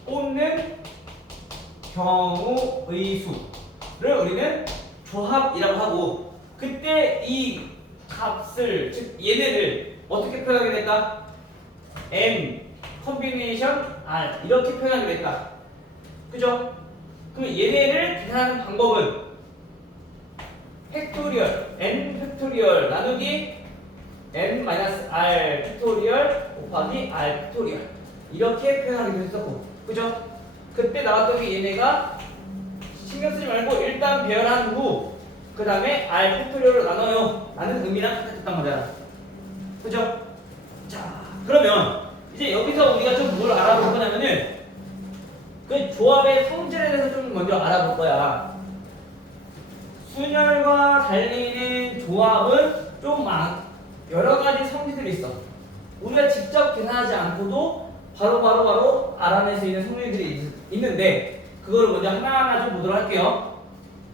꽂는 경우의 수를 우리는 조합이라고 하고, 그때 이 값을, 즉 얘네를 어떻게 표현하게 될까? n 컨비네이션 r 이렇게 표현하게 될까? 그죠? 그럼 얘네를 계산하는 방법은 팩토리얼 n 팩토리얼 나누기 n 마이너스 r 팩토리얼 곱하기 r 팩토리얼 이렇게 표현하기도 했었고, 그죠? 그때 나왔던 게 얘네가 신경 쓰지 말고 일단 배열한 후 그 다음에 r 팩토리얼로 나눠요 라는 의미랑 같았단 말이야, 그죠? 자, 그러면 이제 여기서 우리가 좀 뭘 알아볼 거냐면은 그 조합의 성질에 대해서 좀 먼저 알아볼 거야. 순열과 달리는 조합은 좀 여러 가지 성질들이 있어. 우리가 직접 계산하지 않고도 바로 알아낼 수 있는 성질들이 있는데 그걸 먼저 하나하나 좀 보도록 할게요.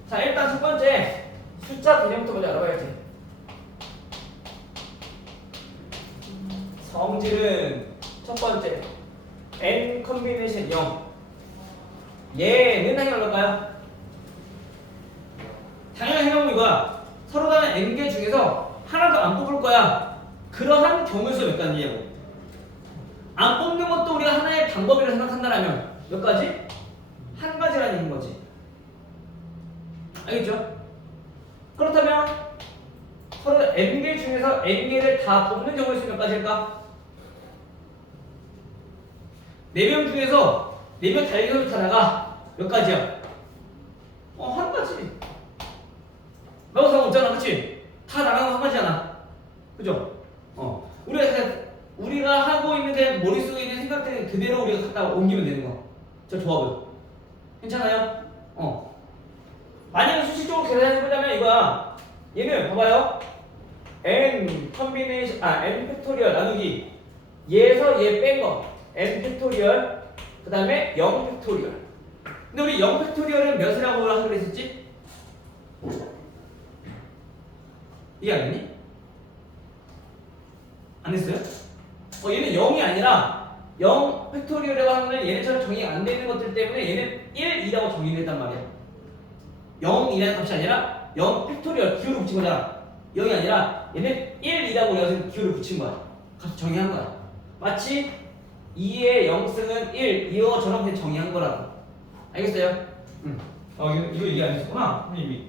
자, 일단 첫 번째 숫자 개념부터 먼저 알아봐야지. 성질은 첫 번째 n 컨비네이션 0. 얘는 당연히 얼마일까요? 당연히 해놓으니까 서로 다른 n개 중에서 하나도 안 뽑을 거야. 그러한 경우에서 몇 가지냐고. 안 뽑는 것도 우리가 하나의 방법이라고 생각한다면 몇 가지? 한 가지라는 얘기인 거지. 알겠죠? 그렇다면 서로 n개 중에서 n개를 다 뽑는 경우에서 몇 가지일까? 4명 중에서 4명 달리기로 타다가 몇 가지야? 한 가지. 나도 상관없잖아, 그치? 다 나가는 거 한 가지잖아, 그죠? 우리가 하고 있는데 머릿속에 있는 생각들은 그대로 우리가 갖다가 옮기면 되는 거. 저 조합을. 괜찮아요? 만약에 수식적으로 계산해보자면 이거야. 얘는 봐봐요. n 컨비네이션 n 팩토리얼 나누기 얘에서 얘 뺀 거 n 팩토리얼 그 다음에 0 팩토리얼. 근데 우리 0 팩토리얼은 몇이라고 하기로 했었지? 이해 안 됐니? 안 했어요? 얘는 0이 아니라 0 팩토리얼이라고 하면 얘네처럼 정의가 안 되는 것들 때문에 얘는 1, 2라고 정의를 했단 말이야. 0이라는 값이 아니라 0 팩토리얼 기호를 붙인 거잖아. 0이 아니라 얘는 1, 2라고 우리가 기호를 붙인 거야. 값 정의한 거야. 마치 2의 0승은 1 이거처럼 그냥 정의한 거라고. 알겠어요? 이거 이해 안 했구나. 선생님이.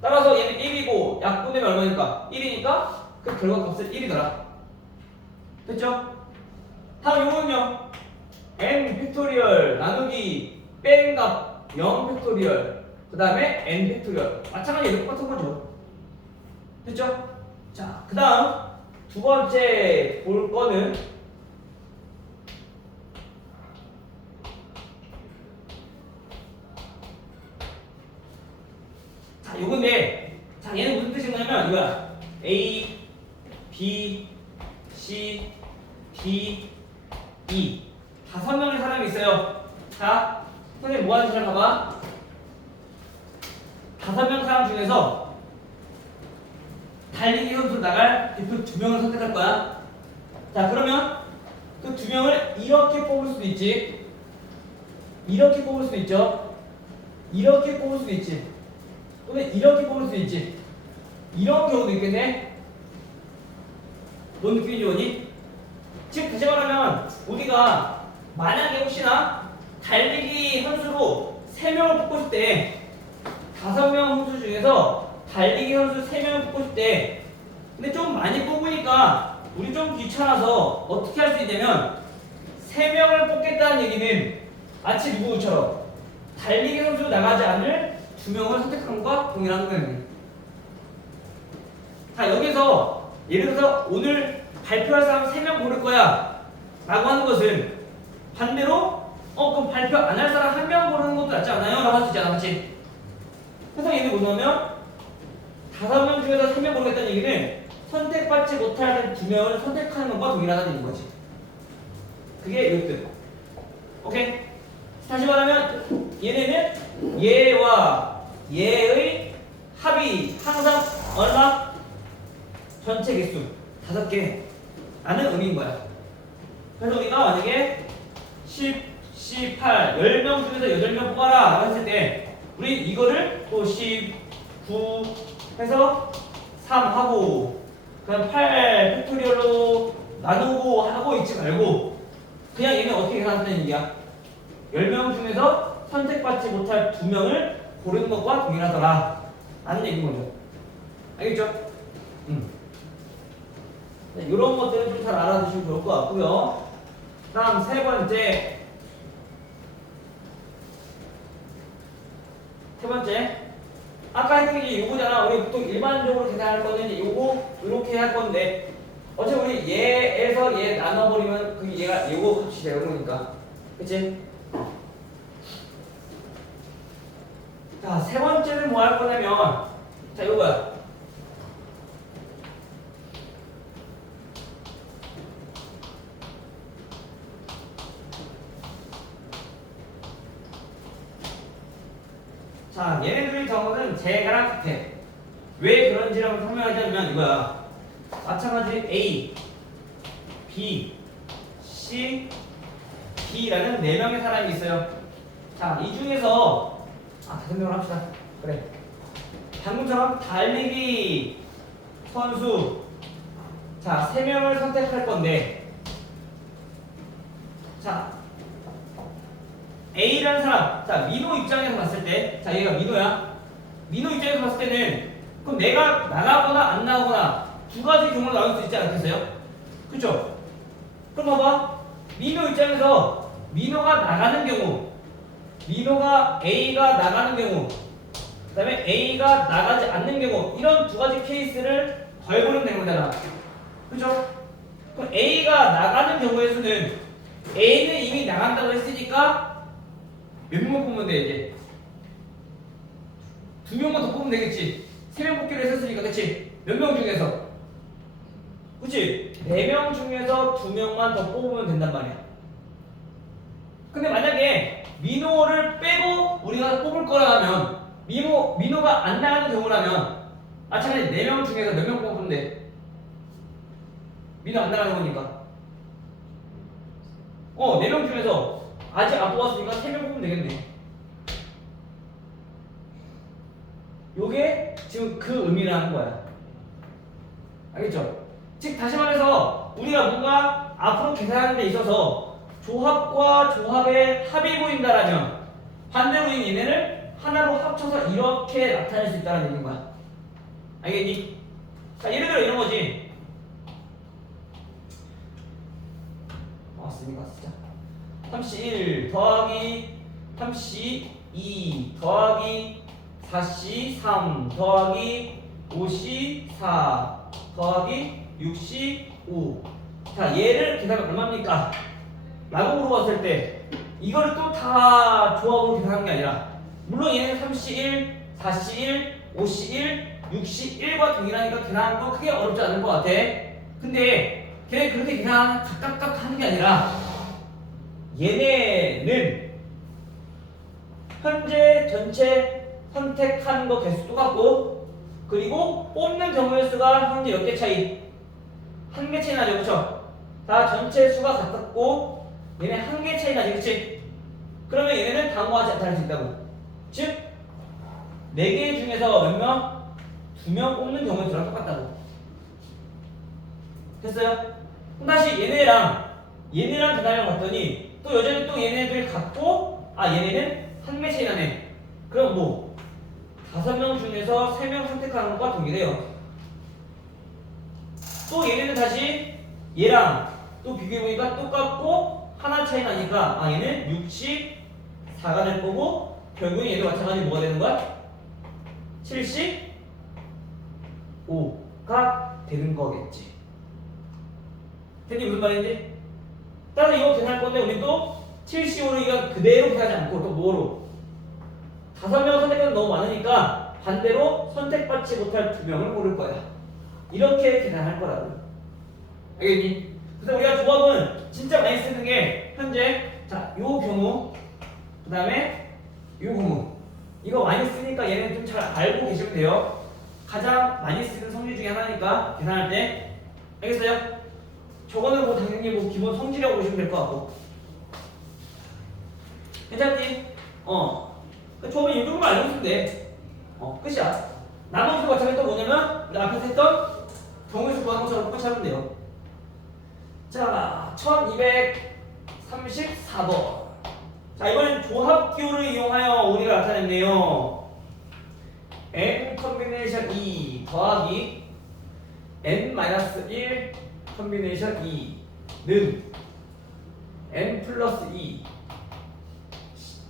따라서 얘는 1이고 약분되면 얼마니까? 1이니까 그 결과값은 1이더라. 됐죠? 다음 요거는요. n 팩토리얼 나누기 뺀 값 0 팩토리얼 그 다음에 n 팩토리얼 마찬가지로 똑같은 거죠. 됐죠? 자, 그 다음 두 번째 볼 거는 자, 요건데 자, 얘는 무슨 뜻인 거냐면 이거야. A, B, C, D, E 5명의 사람이 있어요. 자, 선생님 뭐 하는 사람 봐봐. 5명 사람 중에서 달리기 선수로 나갈 대표 2명을 선택할 거야. 자, 그러면 그 2명을 이렇게 뽑을 수도 있지, 이렇게 뽑을 수도 있죠, 이렇게 뽑을 수도 있지, 또는 이렇게 뽑을 수도 있지. 이런 경우도 있겠네. 뭔 느낌인지 오니? 즉 다시 말하면 우리가 만약에 혹시나 달리기 선수로 3명을 뽑고 싶을 때 5명 선수 중에서 달리기 선수 3명을 뽑고 싶을 때 근데 좀 많이 뽑으니까 우리 좀 귀찮아서 어떻게 할 수 있냐면 3명을 뽑겠다는 얘기는 마치 누구처럼 달리기 선수 나가지 않을 2명을 선택한 것과 동일한 거예요. 자, 여기서 예를 들어서 오늘 발표할 사람 3명 고를 거야 라고 하는 것은 반대로 그럼 발표 안 할 사람 1명 고르는 것도 낫지 않아요? 라고 할 수 있잖아, 맞지? 그래서 얘는 뭐냐면 5명 중에서 3명 고르겠다는 얘기는 선택받지 못할 2명을 선택하는 것과 동일하다는 얘기인 거지. 그게 이 뜻. 오케이? 다시 말하면 얘네는 얘와 얘의 합이 항상 얼마? 전체 개수 5개 라는 의미인 거야. 그래서 우리가 만약에 10, 18, 10명 중에서 8명 뽑아라 라고 했을 때 우리 이거를 또 10, 9 해서 3 하고 그냥 8 팩토리얼로 나누고 하고 있지 말고 그냥 얘는 어떻게 계산한다는 얘기야? 10명 중에서 선택받지 못할 2명을 고르는 것과 동일하더라 라는 얘기인 거죠. 알겠죠? 네, 이런 것들은 좀 잘 알아두시면 좋을 것 같고요. 다음 세 번째. 아까 했던 게 요거잖아. 우리 보통 일반적으로 계산할 거는 이제 요거 이렇게 할 건데 어차피 우리 얘에서 얘 나눠버리면 그 얘가 요거 값이 되는 거니까. 그치? 자, 세 번째는 뭐 할 거냐면 자, 요거야. 자, 얘네들의 경우는 제가랑 같아. 왜 그런지라고 설명하자면 이거야. 마찬가지 A, B, C, D라는 4명의 사람이 있어요. 자, 이 중에서 다섯 명을 합시다. 그래. 방금처럼 달리기 선수 자, 3명을 선택할 건데 자, A라는 사람, 자, 민호 입장에서 봤을 때, 자, 얘가 민호야. 민호 입장에서 봤을 때는, 그럼 내가 나가거나 안 나가거나 두 가지 경우로 나올 수 있지 않겠어요? 그쵸? 그럼 봐봐. 민호 입장에서 민호가 나가는 경우, 민호가 A가 나가는 경우, 그 다음에 A가 나가지 않는 경우, 이런 두 가지 케이스를 덜고르면 되는 거잖아. 그쵸? 그럼 A가 나가는 경우에서는 A는 이미 나간다고 했으니까 몇 명만 뽑으면 돼 이제? 2명만 더 뽑으면 되겠지. 3명 뽑기로 했었으니까 그치? 몇 명 중에서? 그치? 4명 중에서 2명만 더 뽑으면 된단 말이야. 근데 만약에 민호를 빼고 우리가 뽑을 거라면 민호가 안 나가는 경우라면 마찬가지 4명 중에서 몇 명 뽑으면 돼? 민호 안 나가는 거니까 4명 중에서 아직 안 뽑았으니까 3명 뽑으면 되겠네. 요게 지금 그 의미라는 거야. 알겠죠? 즉 다시 말해서 우리가 뭔가 앞으로 계산하는 데 있어서 조합과 조합의 합이 보인다라면 반대로 얘네를 하나로 합쳐서 이렇게 나타낼 수 있다는 얘기인 거야. 알겠니? 자, 예를 들어 이런 거지. 왔으니까 쓰자. 3C1 더하기 3C2 더하기 4C3 더하기 5C4 더하기 6C5. 자, 얘를 계산하면 얼마입니까? 라고 물어봤을 때 이거를 또 다 조합으로 계산하는 게 아니라 물론 얘는 3C1, 4C1, 5C1, 6C1과 동일하니까 계산하는 거 크게 어렵지 않을 것 같아. 근데 걔네 그렇게 계산 각각 하는 게 아니라 얘네는 현재 전체 선택하는 거 개수 똑같고 그리고 뽑는 경우의 수가 현재 몇 개 차이? 1개 차이 나죠, 그쵸? 다 전체 수가 같았고 얘네 1개 차이 나지, 그치? 그러면 얘네는 당호하지 않다는 수 있다고. 즉 4개 중에서 몇 명? 2명 뽑는 경우의 수랑 똑같다고. 됐어요? 그럼 다시 얘네랑 계산을 봤더니 또 여전히 또 얘네들 같고 얘네는 1개 차이 나네. 그럼 뭐 5명 중에서 3명 선택하는 것과 동일해요. 또 얘네는 다시 얘랑 또 비교해보니까 똑같고 하나 차이 나니까 얘는 60, 4가 될 거고 결국엔 얘도 마찬가지 뭐가 되는 거야? 75가 되는 거겠지. 됐니? 무슨 말인지? 따라서 이거 계산할 건데 우리 또 75를 이거 그대로 계산하지 않고 또 뭐로? 5명 선택은 너무 많으니까 반대로 선택받지 못할 2명을 고를 거야. 이렇게 계산할 거라고. 알겠니? 그래서 우리가 조합은 진짜 많이 쓰는 게 현재 요 경우 그 다음에 요 경우 이거 많이 쓰니까 얘는 좀 잘 알고 계시면 돼요. 가장 많이 쓰는 성질 중에 하나니까 계산할 때. 알겠어요? 저거는 뭐 당연히 뭐 기본 성질이라고 보시면 될 것 같고. 괜찮니? 조합은 이 정도만 알고 있으면 돼. 끝이야. 나머지 마찬가지 또 뭐냐면 우리 앞에서 했던 경우의 수 구하는 것처럼 똑같이 하면 돼요. 자, 1234번. 자, 이번엔 조합 기호를 이용하여 우리가 나타냈네요. 컨비네이션 2 더하기 n-1 컨비네이션 2는 n 플러스 2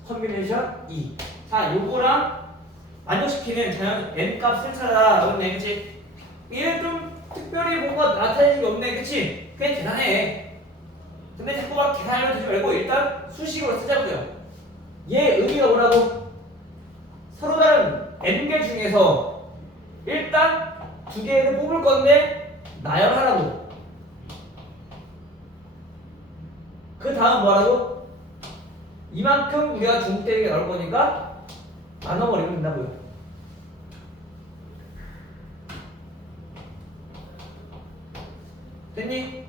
컨비네이션 2. 자, 요거랑 만족시키는 자연 n 값을 찾아라. 그렇네, 그치? 얘는 좀 특별히 뭐가 나타내는 게 없네, 그치? 그냥 계산해. 근데 자꾸 막 계산을 두지 말고 일단 수식으로 쓰자고요. 얘 의미가 뭐라고? 서로 다른 n개 중에서 일단 두 개를 뽑을 건데 나열하라고. 그 다음 뭐라고? 이만큼 우리가 중국대에게 나올 거니까 나눠버리면 된다고요. 됐니?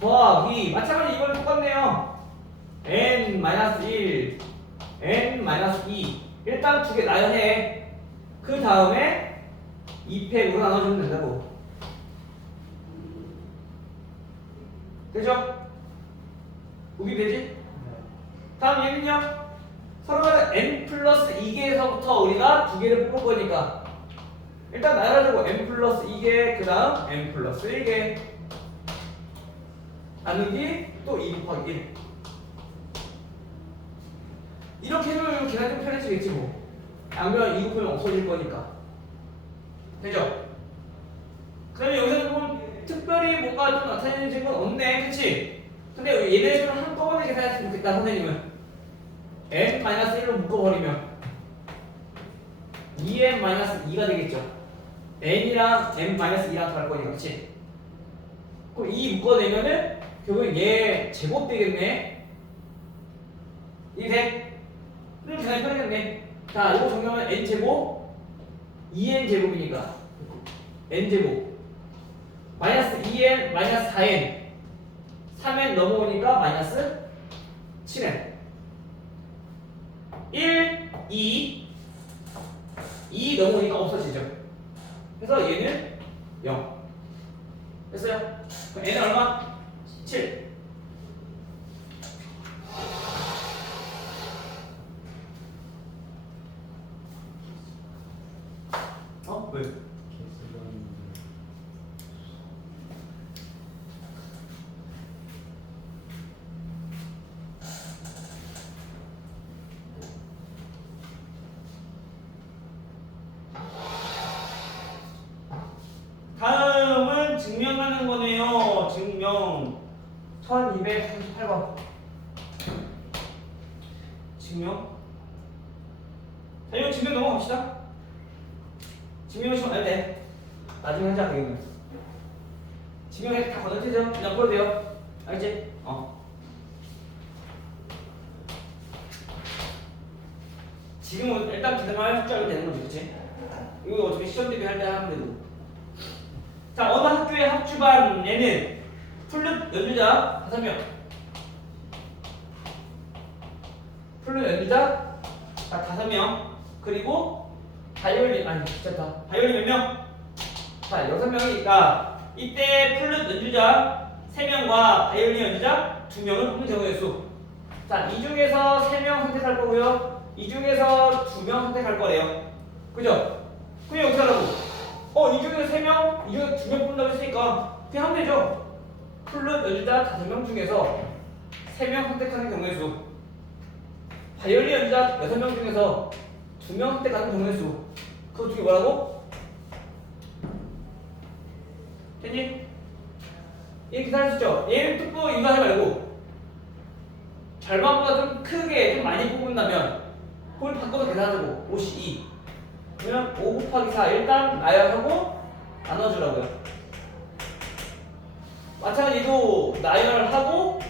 더하기 마찬가지 이번에 똑같네요. n-1 n-2 일단 두 개 나열해. 그 다음에 2팩으로 나눠주면 된다고. 되죠? 우기 되지? 다음 얘는요. 서로가 n 플러스 2개에서부터 우리가 두 개를 뽑을 거니까 일단 나열하자고. n 플러스 2개 그 다음 n 플러스 1개 나누기 또 2 곱하기 1 이렇게 해도 계산 좀 편해지겠지 뭐. 양변 2 곱하면 없어질 거니까. 되죠? 그 다음에 여기서 보면 특별히 뭐가 좀 나타내는 건 없네, 그치? 근데 얘네들은 한꺼번에 계산했으면 좋겠다, 선생님은. n-1로 묶어버리면 2n-2가 되겠죠. n이랑 n-2랑 다를 거니까, 그치? 그럼 2 묶어내면은 결국엔 얘 제곱 되겠네. 이게 돼? 계산이 편하겠네. 자, 이거 정리하면 n제곱 2n제곱이니까 n제곱 마이너스 2n 마이너스 4n 3n 넘어오니까 마이너스 7n 1, 2 넘어오니까 없어지죠. 그래서 얘는 0 됐어요? 그럼 n은 얼마? 7 왜? 다음은 증명하는 거네요. 증명 1238번 증명. 자, 이거 증명 넘어갑시다. 증명 시험 할 때 나중에 하자. 그러면 증명해 다 건너뛰죠. 그냥 보여도 돼요. 알겠지? 지금은 일단 기대만 숫자로 되는 거지, 그치? 이거 어차피 시험 대비 할 때 하면 되고. 자, 어느 학교의 학주반에는 플룻 연주자 5명, 플룻 연주자 딱 5명, 그리고 바이올린, 아니 귀찮다, 바이올린 몇 명? 자, 6명이니까 이때 플룻 연주자 3명과 바이올린 연주자 2명을 뽑는 경우의 수. 자, 이 중에서 3명 선택할 거고요, 이 중에서 2명 선택할 거래요. 그죠? 그냥 어떻게 하라고? 이 중에서 3명, 이 중에서 2명 뽑는다고 했으니까 그냥 하면 되죠. 플룻 연주자 5명 중에서 3명 선택하는 경우의 수, 바이올린 연주자 6명 중에서 2명 선택하는 경우의 수. 그거 두 개 뭐라고? 됐니? 얘 계산할 수 있죠? 얘는 뚝보 이거 하지 말고 절반보다 좀 크게 좀 많이 뽑는다면 그걸 바꿔서 계산하자고. 52 그러면 5 곱하기 4 일단 나열하고 나눠주라고요. 마찬가지로 나열하고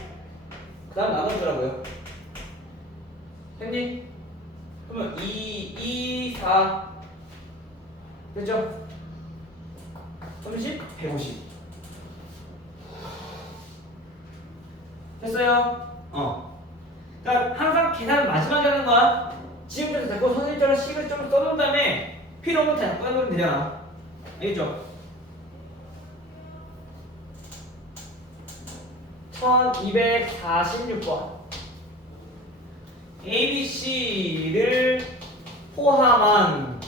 그 다음 나눠주라고요. 됐니? 그러면 2, 4 됐죠? 30, 150 됐어요? 그러니까 항상 계산 마지막에 하는 거야. 지금부터 자꾸 선생님처럼 식을 좀 써놓은 다음에 필요 없는 자꾸 해놓으면 되잖아. 알겠죠? 1246번 ABC를 포함한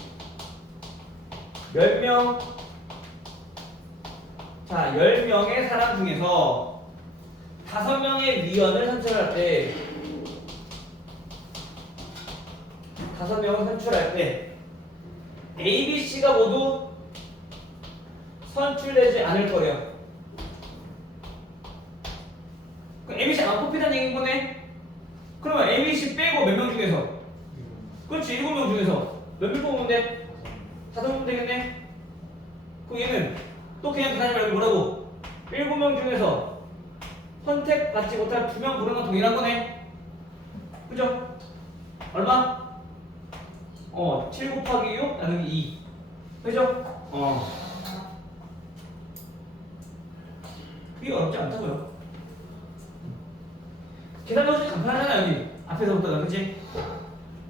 10명. 자, 10명의 사람 중에서 5명의 위원을 선출할 때 5명을 선출할 때 A, B, C가 모두 선출되지 않을 거예요. 그럼 A, B, C 안 뽑히다는 얘기인 거네? 그러면 A, B, C 빼고 몇 명 중에서? 그렇지, 7명 중에서 몇 명 뽑으면 돼? 5명 되겠네? 그럼 얘는 또 그냥 하지 말고 뭐라고? 7명 중에서 선택받지 못할 2명 고르는 건 동일한 거네? 그죠? 얼마? 7 곱하기 6 나누기 2. 그죠? 그게 어렵지 않다고요. 계산 방식이 간단하잖아, 여기. 앞에서부터가, 그치?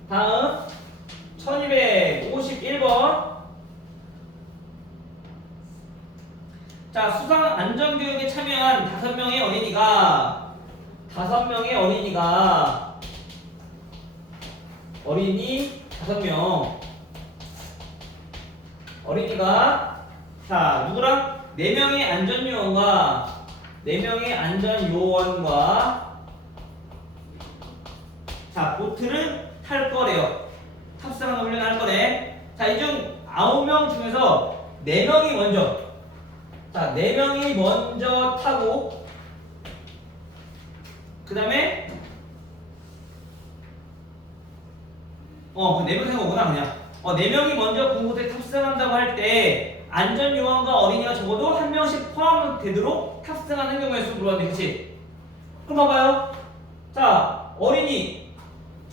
다음, 1251번. 자, 수상 안전교육에 참여한 5명의 어린이가, 어린이 5명. 어린이가, 자, 누구랑? 4명의 안전요원과, 4명의 안전요원과, 자, 보트를 탈 거래요. 탑승하는 훈련을 할 거래. 자, 이 중 9명 중에서 4명이 먼저, 자, 4명이 먼저 타고, 그 다음에, 그 4명 타는 거구나, 그냥. 4명이 먼저 군부대에 탑승한다고 할 때, 안전요원과 어린이가 적어도 1명씩 포함되도록 탑승하는 경우의 수 물어봤는데, 그치? 그럼 봐봐요. 자, 어린이.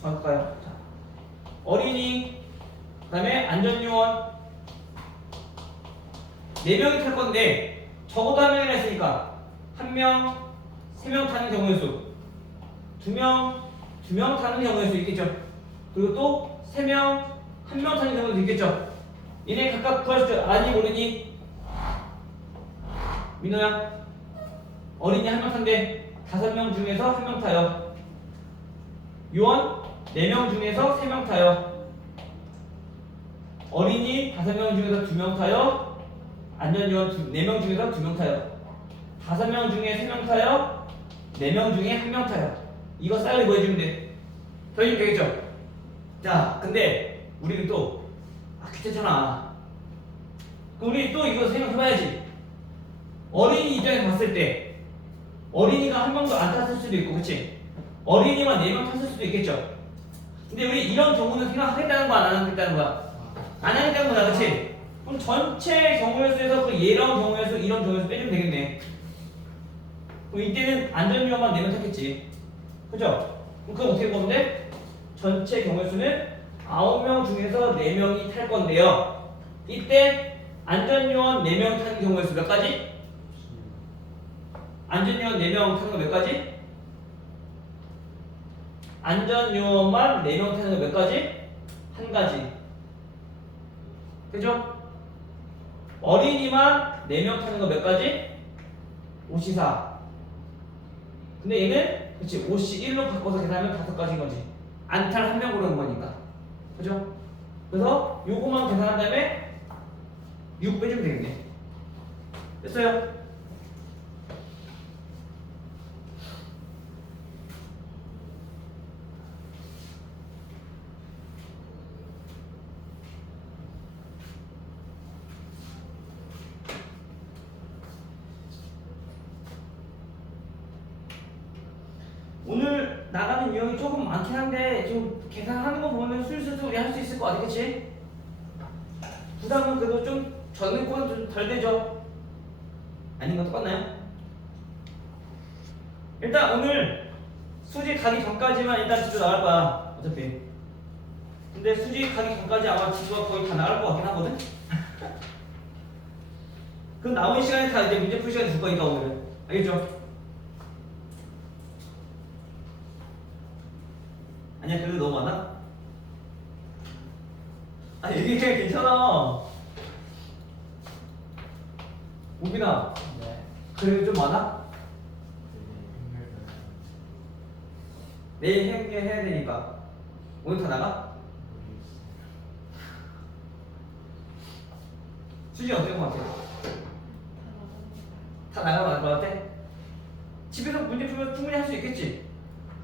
할까요? 자, 어린이, 그 다음에 안전요원 4명이 탈 건데 적어도 1명이라 했으니까 1명, 3명 타는 경우의 수 2명, 2명 타는 경우의 수 있겠죠. 그리고 또 3명, 1명 타는 경우도 있겠죠. 얘네 각각 구할 수 아니 모르니? 민호야, 어린이 1명 탄대 5명 중에서 1명 타요. 요원 4명 중에서 3명 타요. 어린이 5명 중에서 2명 타요. 안전요원 4명 중에서 2명 타요. 5명 중에 3명 타요. 4명 중에 1명 타요. 이거 쌀을 보여주면 돼. 더해주면 되겠죠? 자, 근데 우리는 또 귀찮잖아. 그럼 우리 또 이거 생각해봐야지. 어린이 입장에서 봤을 때 어린이가 1명도 안 탔을 수도 있고, 그치? 어린이만 4명 탔을 수도 있겠죠? 근데 우리 이런 경우는 생각하겠다는 거야, 안 하겠다는 거야? 안 하겠다는 거야, 그치? 그럼 전체 경우의 수에서 그 이런 경우의 수, 이런 경우의 수 빼주면 되겠네. 그럼 이때는 안전요원만 4명 탔겠지. 그죠? 그럼 그건 어떻게 보면 돼? 전체 경우의 수는 9명 중에서 4명이 탈 건데요. 이때 안전요원 4명 타는 경우의 수 몇 가지? 안전요원 4명 타는 거 몇 가지? 안전요원만 4명 타는 거 몇 가지? 한 가지. 그죠? 어린이만 4명 타는 거 몇 가지? 5시4. 근데 얘는 그치 5시1로 바꿔서 계산하면 5가지인 거지. 안탈 1명 고르는 거니까. 그죠? 그래서 요거만 계산한 다음에 6 빼주면 되겠네. 됐어요? 오늘 나가는 유형이 조금 많긴 한데 좀 계산하는 거 보면 술술 우리 할 수 있을 것 같아, 그치? 부담은 그래도 좀 전에 거는 좀 덜 되죠? 아닌가 똑같나요? 일단 오늘 수지 가기 전까지만 일단 집에 나갈 거야, 어차피. 근데 수지 가기 전까지 아마 지수가 거의 다 나갈 것 같긴 하거든? 그럼 남은 시간에 다 이제 문제 풀 시간 줄 거니까 오늘은. 알겠죠? 아니야, 그래도 너무 많아? 아니, 이게 그냥 괜찮아. 우빈아. 네. 그래도 좀 많아? 내일 해야 되니까. 오늘 다 나가? 수진 어떻게 본 것 같아? 다 나가면 것 같아? 집에서 문제 풀면 충분히 할 수 있겠지?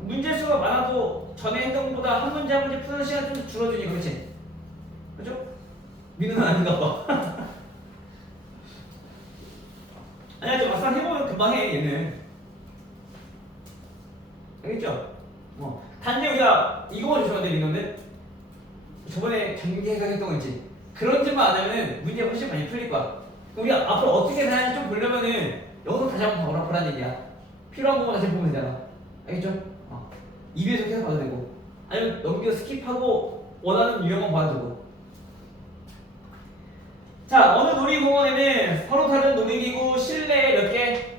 문제 수가 많아도 전에 했던 것보다 한 문제 한 문제 푸는 시간 좀 줄어드니 그렇지? 그죠? 민우는 아닌가 봐. 아니야, 저 막상 해보면 금방 해, 얘는. 알겠죠? 단지 우리가 이거만 조심해야 돼, 민우는. 저번에 전기 해석했던 거 있지? 그런 짓만 안 하면 문제 훨씬 많이 풀릴 거야. 우리가 앞으로 어떻게 사는지 좀 보려면은 영상 다시 한번 봐보라, 보란 얘기야. 필요한 부분 다시 보면 되잖아. 알겠죠? 입에서 계속 봐도 되고, 아니면 넘겨 스킵하고 원하는 유형만 봐도 되고. 자, 어느 놀이공원에는 서로 다른 놀이기구 실내에 몇 개?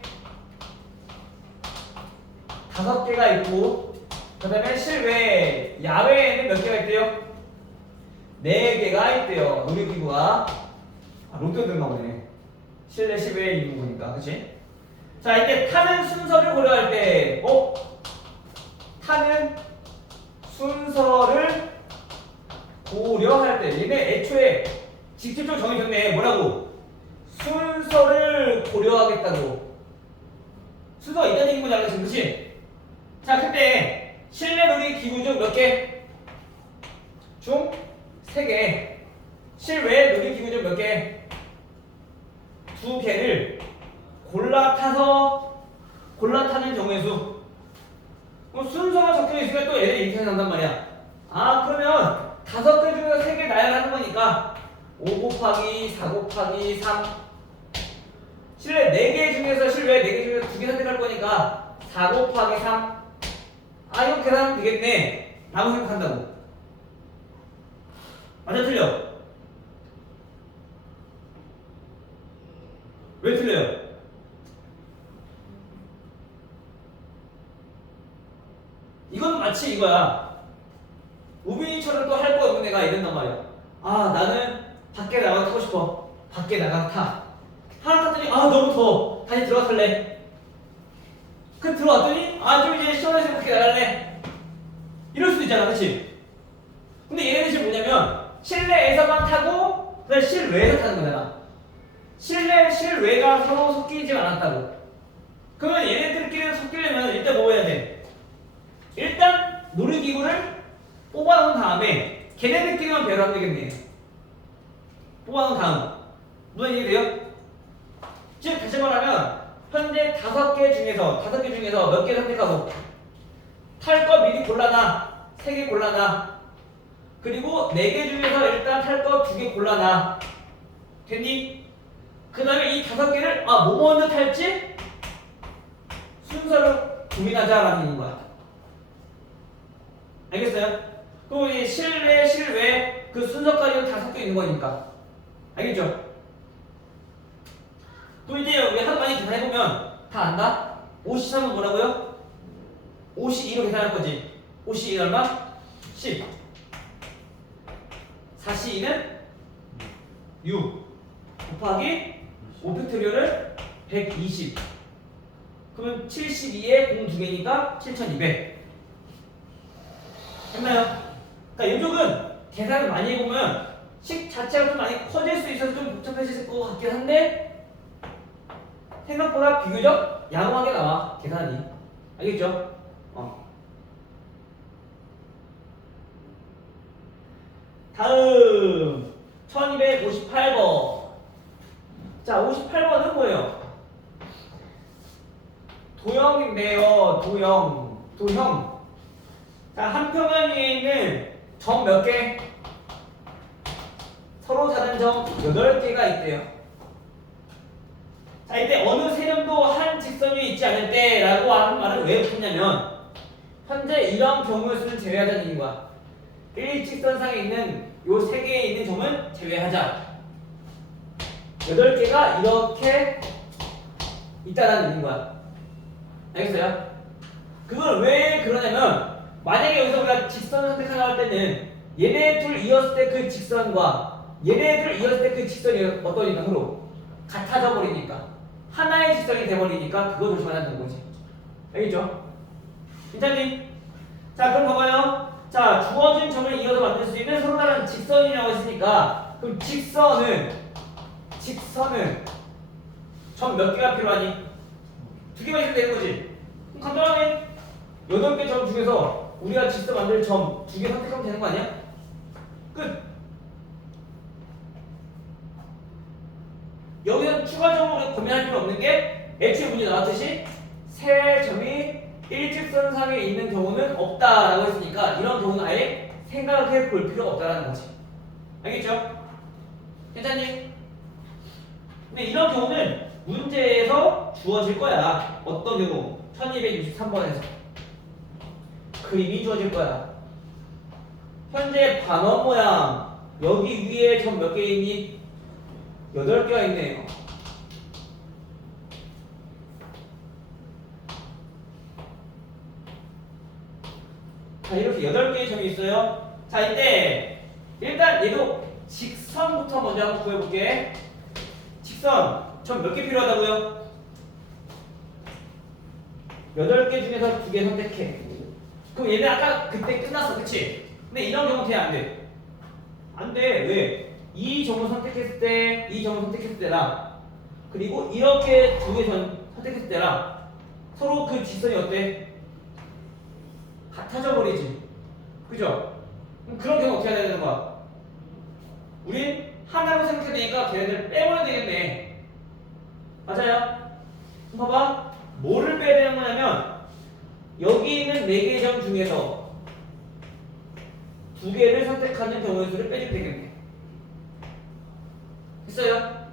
5개가 있고, 그 다음에 실외, 야외에는 몇 개가 있대요? 4개가 있대요. 놀이기구가. 롯데도 나오네. 실내, 실외에 있는 거니까, 그치? 자, 이때 타는 순서를 고려할 때, 타는 순서를 고려할 때, 얘네 애초에 직접적으로 정해졌네. 뭐라고? 순서를 고려하겠다고. 순서가 있다는 얘기인 거잖아, 지금, 그치? 자, 그때 실내 놀이기구 중 몇 개? 중 3개. 실외 놀이기구 중 몇 개? 2개를 골라 타는 경우의 수. 순서가 적혀 있으니까 또 얘들이 이렇게 난단 말이야. 그러면 5개 중에서 3개 나열하는 거니까 5 곱하기 4 곱하기 3. 실내 4개 중에서 실외 4개 중에서 2개 선택할 거니까 4 곱하기 3. 이거 계산하면 되겠네 라고 생각한다고. 맞아, 틀려? 왜 틀려요? 이건 마치 이거야. 우빈이처럼 또 할 거 없는 애가 이런단 말이야. 나는 밖에 나가 타고 싶어. 밖에 나가 타. 하나 탔더니 너무 더워. 다시 들어가 탈래. 들어왔더니 좀 이제 시원해서 밖에 나갈래. 이럴 수도 있잖아, 그치? 근데 얘네들 지금 뭐냐면 실내에서만 타고 그다음에 실외에서 타는 거잖아. 실내, 실외가 서로 섞이지 않았다고. 그러면 얘네들끼리 섞이려면 일단 뭐 해야 돼? 일단 놀이기구를 뽑아놓은 다음에 걔네들끼리만 배열하면 되겠네. 뽑아놓은 다음. 무슨 얘기 돼요? 즉 다시 말하면 현재 5개 중에서 몇 개 선택하고 탈 거 미리 골라놔. 3개 골라놔. 그리고 4개 중에서 일단 탈 거 2개 골라놔. 됐니? 그 다음에 이 5개를 뭐 먼저 탈지? 순서를 고민하자라는 얘기인 거야. 알겠어요? 그리고 이 실내, 실외 그 순서까지는 다 섞여 있는 거니까. 알겠죠? 또 이제 우리 하도 많이 계산해보면 다 안다? 53은 뭐라고요? 52로 계산할 거지. 52는 얼마? 10. 42는 6 곱하기 5팩토리얼을 120. 그러면 72에 공 2개니까 7200. 됐나요? 그러니까 이쪽은 계산을 많이 해보면 식 자체가 좀 많이 커질 수 있어서 좀 복잡해질 것 같긴 한데 생각보다 비교적 양호하게 나와, 계산이. 알겠죠? 다음 1258번. 자, 58번은 뭐예요? 도형인데요. 도형. 자, 한 평면 위에 있는 점 몇 개? 서로 다른 점 8개가 있대요. 자, 이때 어느 세점도 한 직선 위에 있지 않을 때 라고 하는 말을 왜 붙였냐면 현재 이런 경우의 수는 제외하자는 얘기인 거야. 일직선상에 있는 요 3개에 있는 점은 제외하자. 8개가 이렇게 있다라는 얘기인 거야. 알겠어요? 그걸 왜 그러냐면 만약에 여기서 우리가 직선을 선택하려 할 때는 얘네 둘 이었을 때 그 직선과 얘네 둘 이었을 때 그 직선이 어떠니까 서로 같아져 버리니까 하나의 직선이 돼버리니까 그거 조심하자는 거지. 알겠죠? 괜찮니? 자, 그럼 봐봐요. 자, 주어진 점을 이어서 만들 수 있는 서로 다른 직선이라고 했으니까 그럼 직선은 직선은 점 몇 개가 필요하니? 2개만 있으면 되는 거지. 그럼 간단하게 8개 점 중에서 우리가 직선 만들 점 2개 선택하면 되는 거 아니야? 끝. 여기는 추가적으로 고민할 필요 없는 게 애초에 문제 나왔듯이 세 점이 일직선상에 있는 경우는 없다라고 했으니까 이런 경우는 아예 생각해 볼 필요가 없다라는 거지. 알겠죠? 괜찮니? 근데 이런 경우는 문제에서 주어질 거야. 어떤 경우? 1263번에서 그림이 주어질 거야. 현재 반원 모양 여기 위에 점 몇 개 있니? 8개가 있네요. 자, 이렇게 8개의 점이 있어요. 자, 이때 일단 얘도 직선부터 먼저 한번 구해볼게. 직선 점 몇 개 필요하다고요? 8개 중에서 2개 선택해. 그럼 얘는 아까 그때 끝났어, 그치? 근데 이런 경우 돼, 안 돼? 안 돼. 왜? 이 점을 선택했을 때, 이 점을 선택했을 때랑 그리고 이렇게 2개 선택했을 때랑 서로 그 직선이 어때? 같아져 버리지. 그죠? 그럼 그런 경우 어떻게 해야 되는 거야? 우린 하나로 생각해야 되니까 걔네들 빼버려야 되겠네. 맞아요? 그럼 봐봐. 뭐를 빼야 되는 거냐면 여기 있는 4개의 점 중에서 2개를 선택하는 경우의 수를 빼주면 되겠네. 됐어요?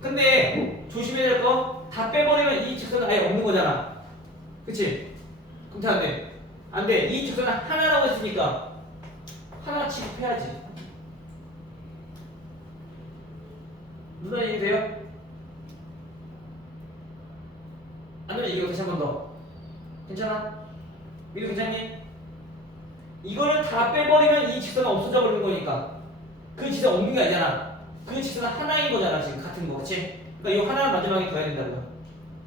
근데 조심해야 될 거 다 빼버리면 이 직선은 아예 없는 거잖아. 그치? 그럼 잘 안 돼. 안 돼. 이 직선은 하나라고 했으니까 하나 취급해야지. 누나 이해돼요? 안 되면 이거 다시 한 번 더. 괜찮아? 이거 괜찮니? 이거를 다 빼버리면 이 직선은 없어져 버리는 거니까 그 직선 없는 게 아니잖아. 그 직선은 하나인 거잖아. 지금 같은 거. 그치? 그러니까 이 하나는 마지막에 둬야 된다고요.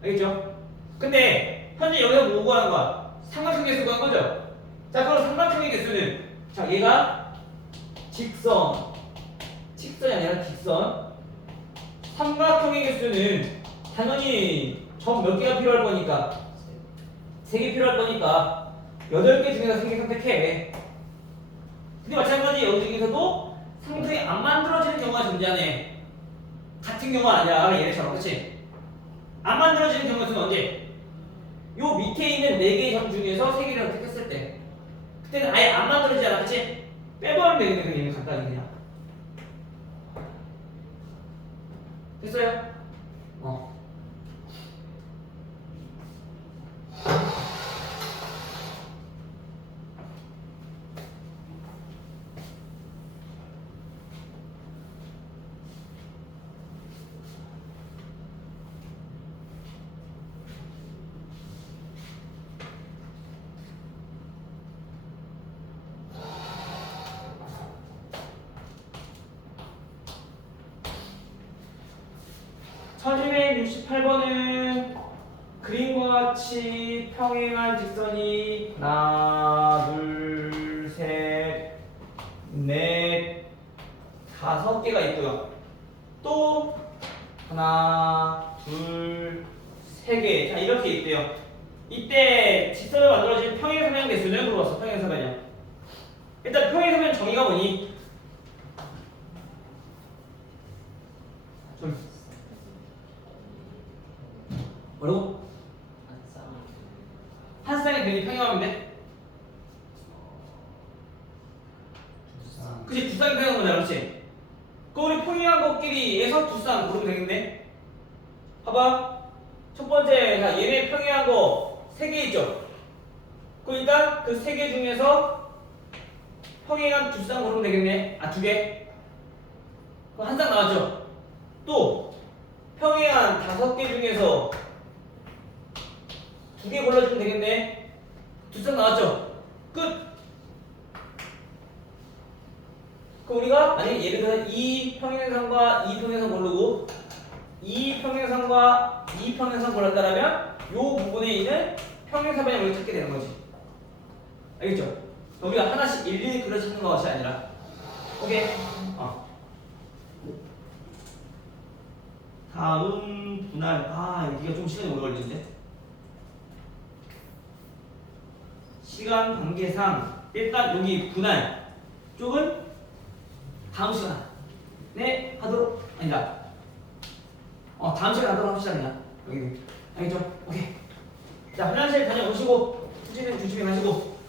알겠죠? 근데 현재 여기서 뭐 구하는 거야? 삼각형 개수 구한 거죠? 자, 그럼 삼각형의 개수는 자, 얘가 직선이 아니라 직선. 삼각형의 개수는 당연히 점 몇 개가 필요할 거니까 3개 필요할 거니까 8개 중에서 3개 선택해. 근데 마찬가지 여기 중에서도 삼각형이 안 만들어지는 경우가 존재하네. 같은 경우가 아니라 얘네처럼. 그치? 안 만들어지는 경우는 언제? 요 밑에 있는 4개의 점 중에서 3개를 선택했을 때 그때는 아예 안 만들어지잖아. 그치? 빼버리면 되겠네. 그냥 간단히 그냥. 됐어요? 어. (1268번은) 그림과 같이 평행한 직선이 하나, 둘, 셋, 넷, 5개가 있고요. 또 하나, 둘, 3개. 자, 이렇게 있대요. 이때 직선을 만들어진 평행사변 개수는 물어봤어. 평행사변이요. 일단 평행사변 정의가 뭐니? 좀 뭐라고? 한 쌍의 그림이 평행하면 돼? 그치, 두 쌍이 평행한 거잖아. 그렇지? 그럼 우리 평행한 것끼리에서 두 쌍 고르면 되겠네? 봐봐. 첫 번째, 자, 얘네 평행한 거 3개 있죠? 그럼 일단 그 3개 중에서 평행한 두 쌍 고르면 되겠네? 아, 2개? 그럼 한 쌍 나왔죠? 또 평행한 5개 중에서 2개 골라주면 되겠네? 두 쌍 나왔죠? 끝! 그럼 우리가 만약에 예를 들어서 이 평행선과 이 평행선 고르고 이 평행선과 이 평행선 골랐다라면 이 부분에 있는 평행사변을 우리가 찾게 되는 거지. 알겠죠? 우리가 하나씩 일일이 그려 찾는 것이 아니라. 오케이? 다음 분할. 여기가 좀 시간이 오래 걸리는데. 시간 관계상 일단 여기 분할 쪽은 다음 시간에 하도록 아니다. 다음 시간에 하도록 합시다 그냥. 여기 알겠죠? 오케이. 자, 화장실 다녀오시고 수진은 조심히 가시고.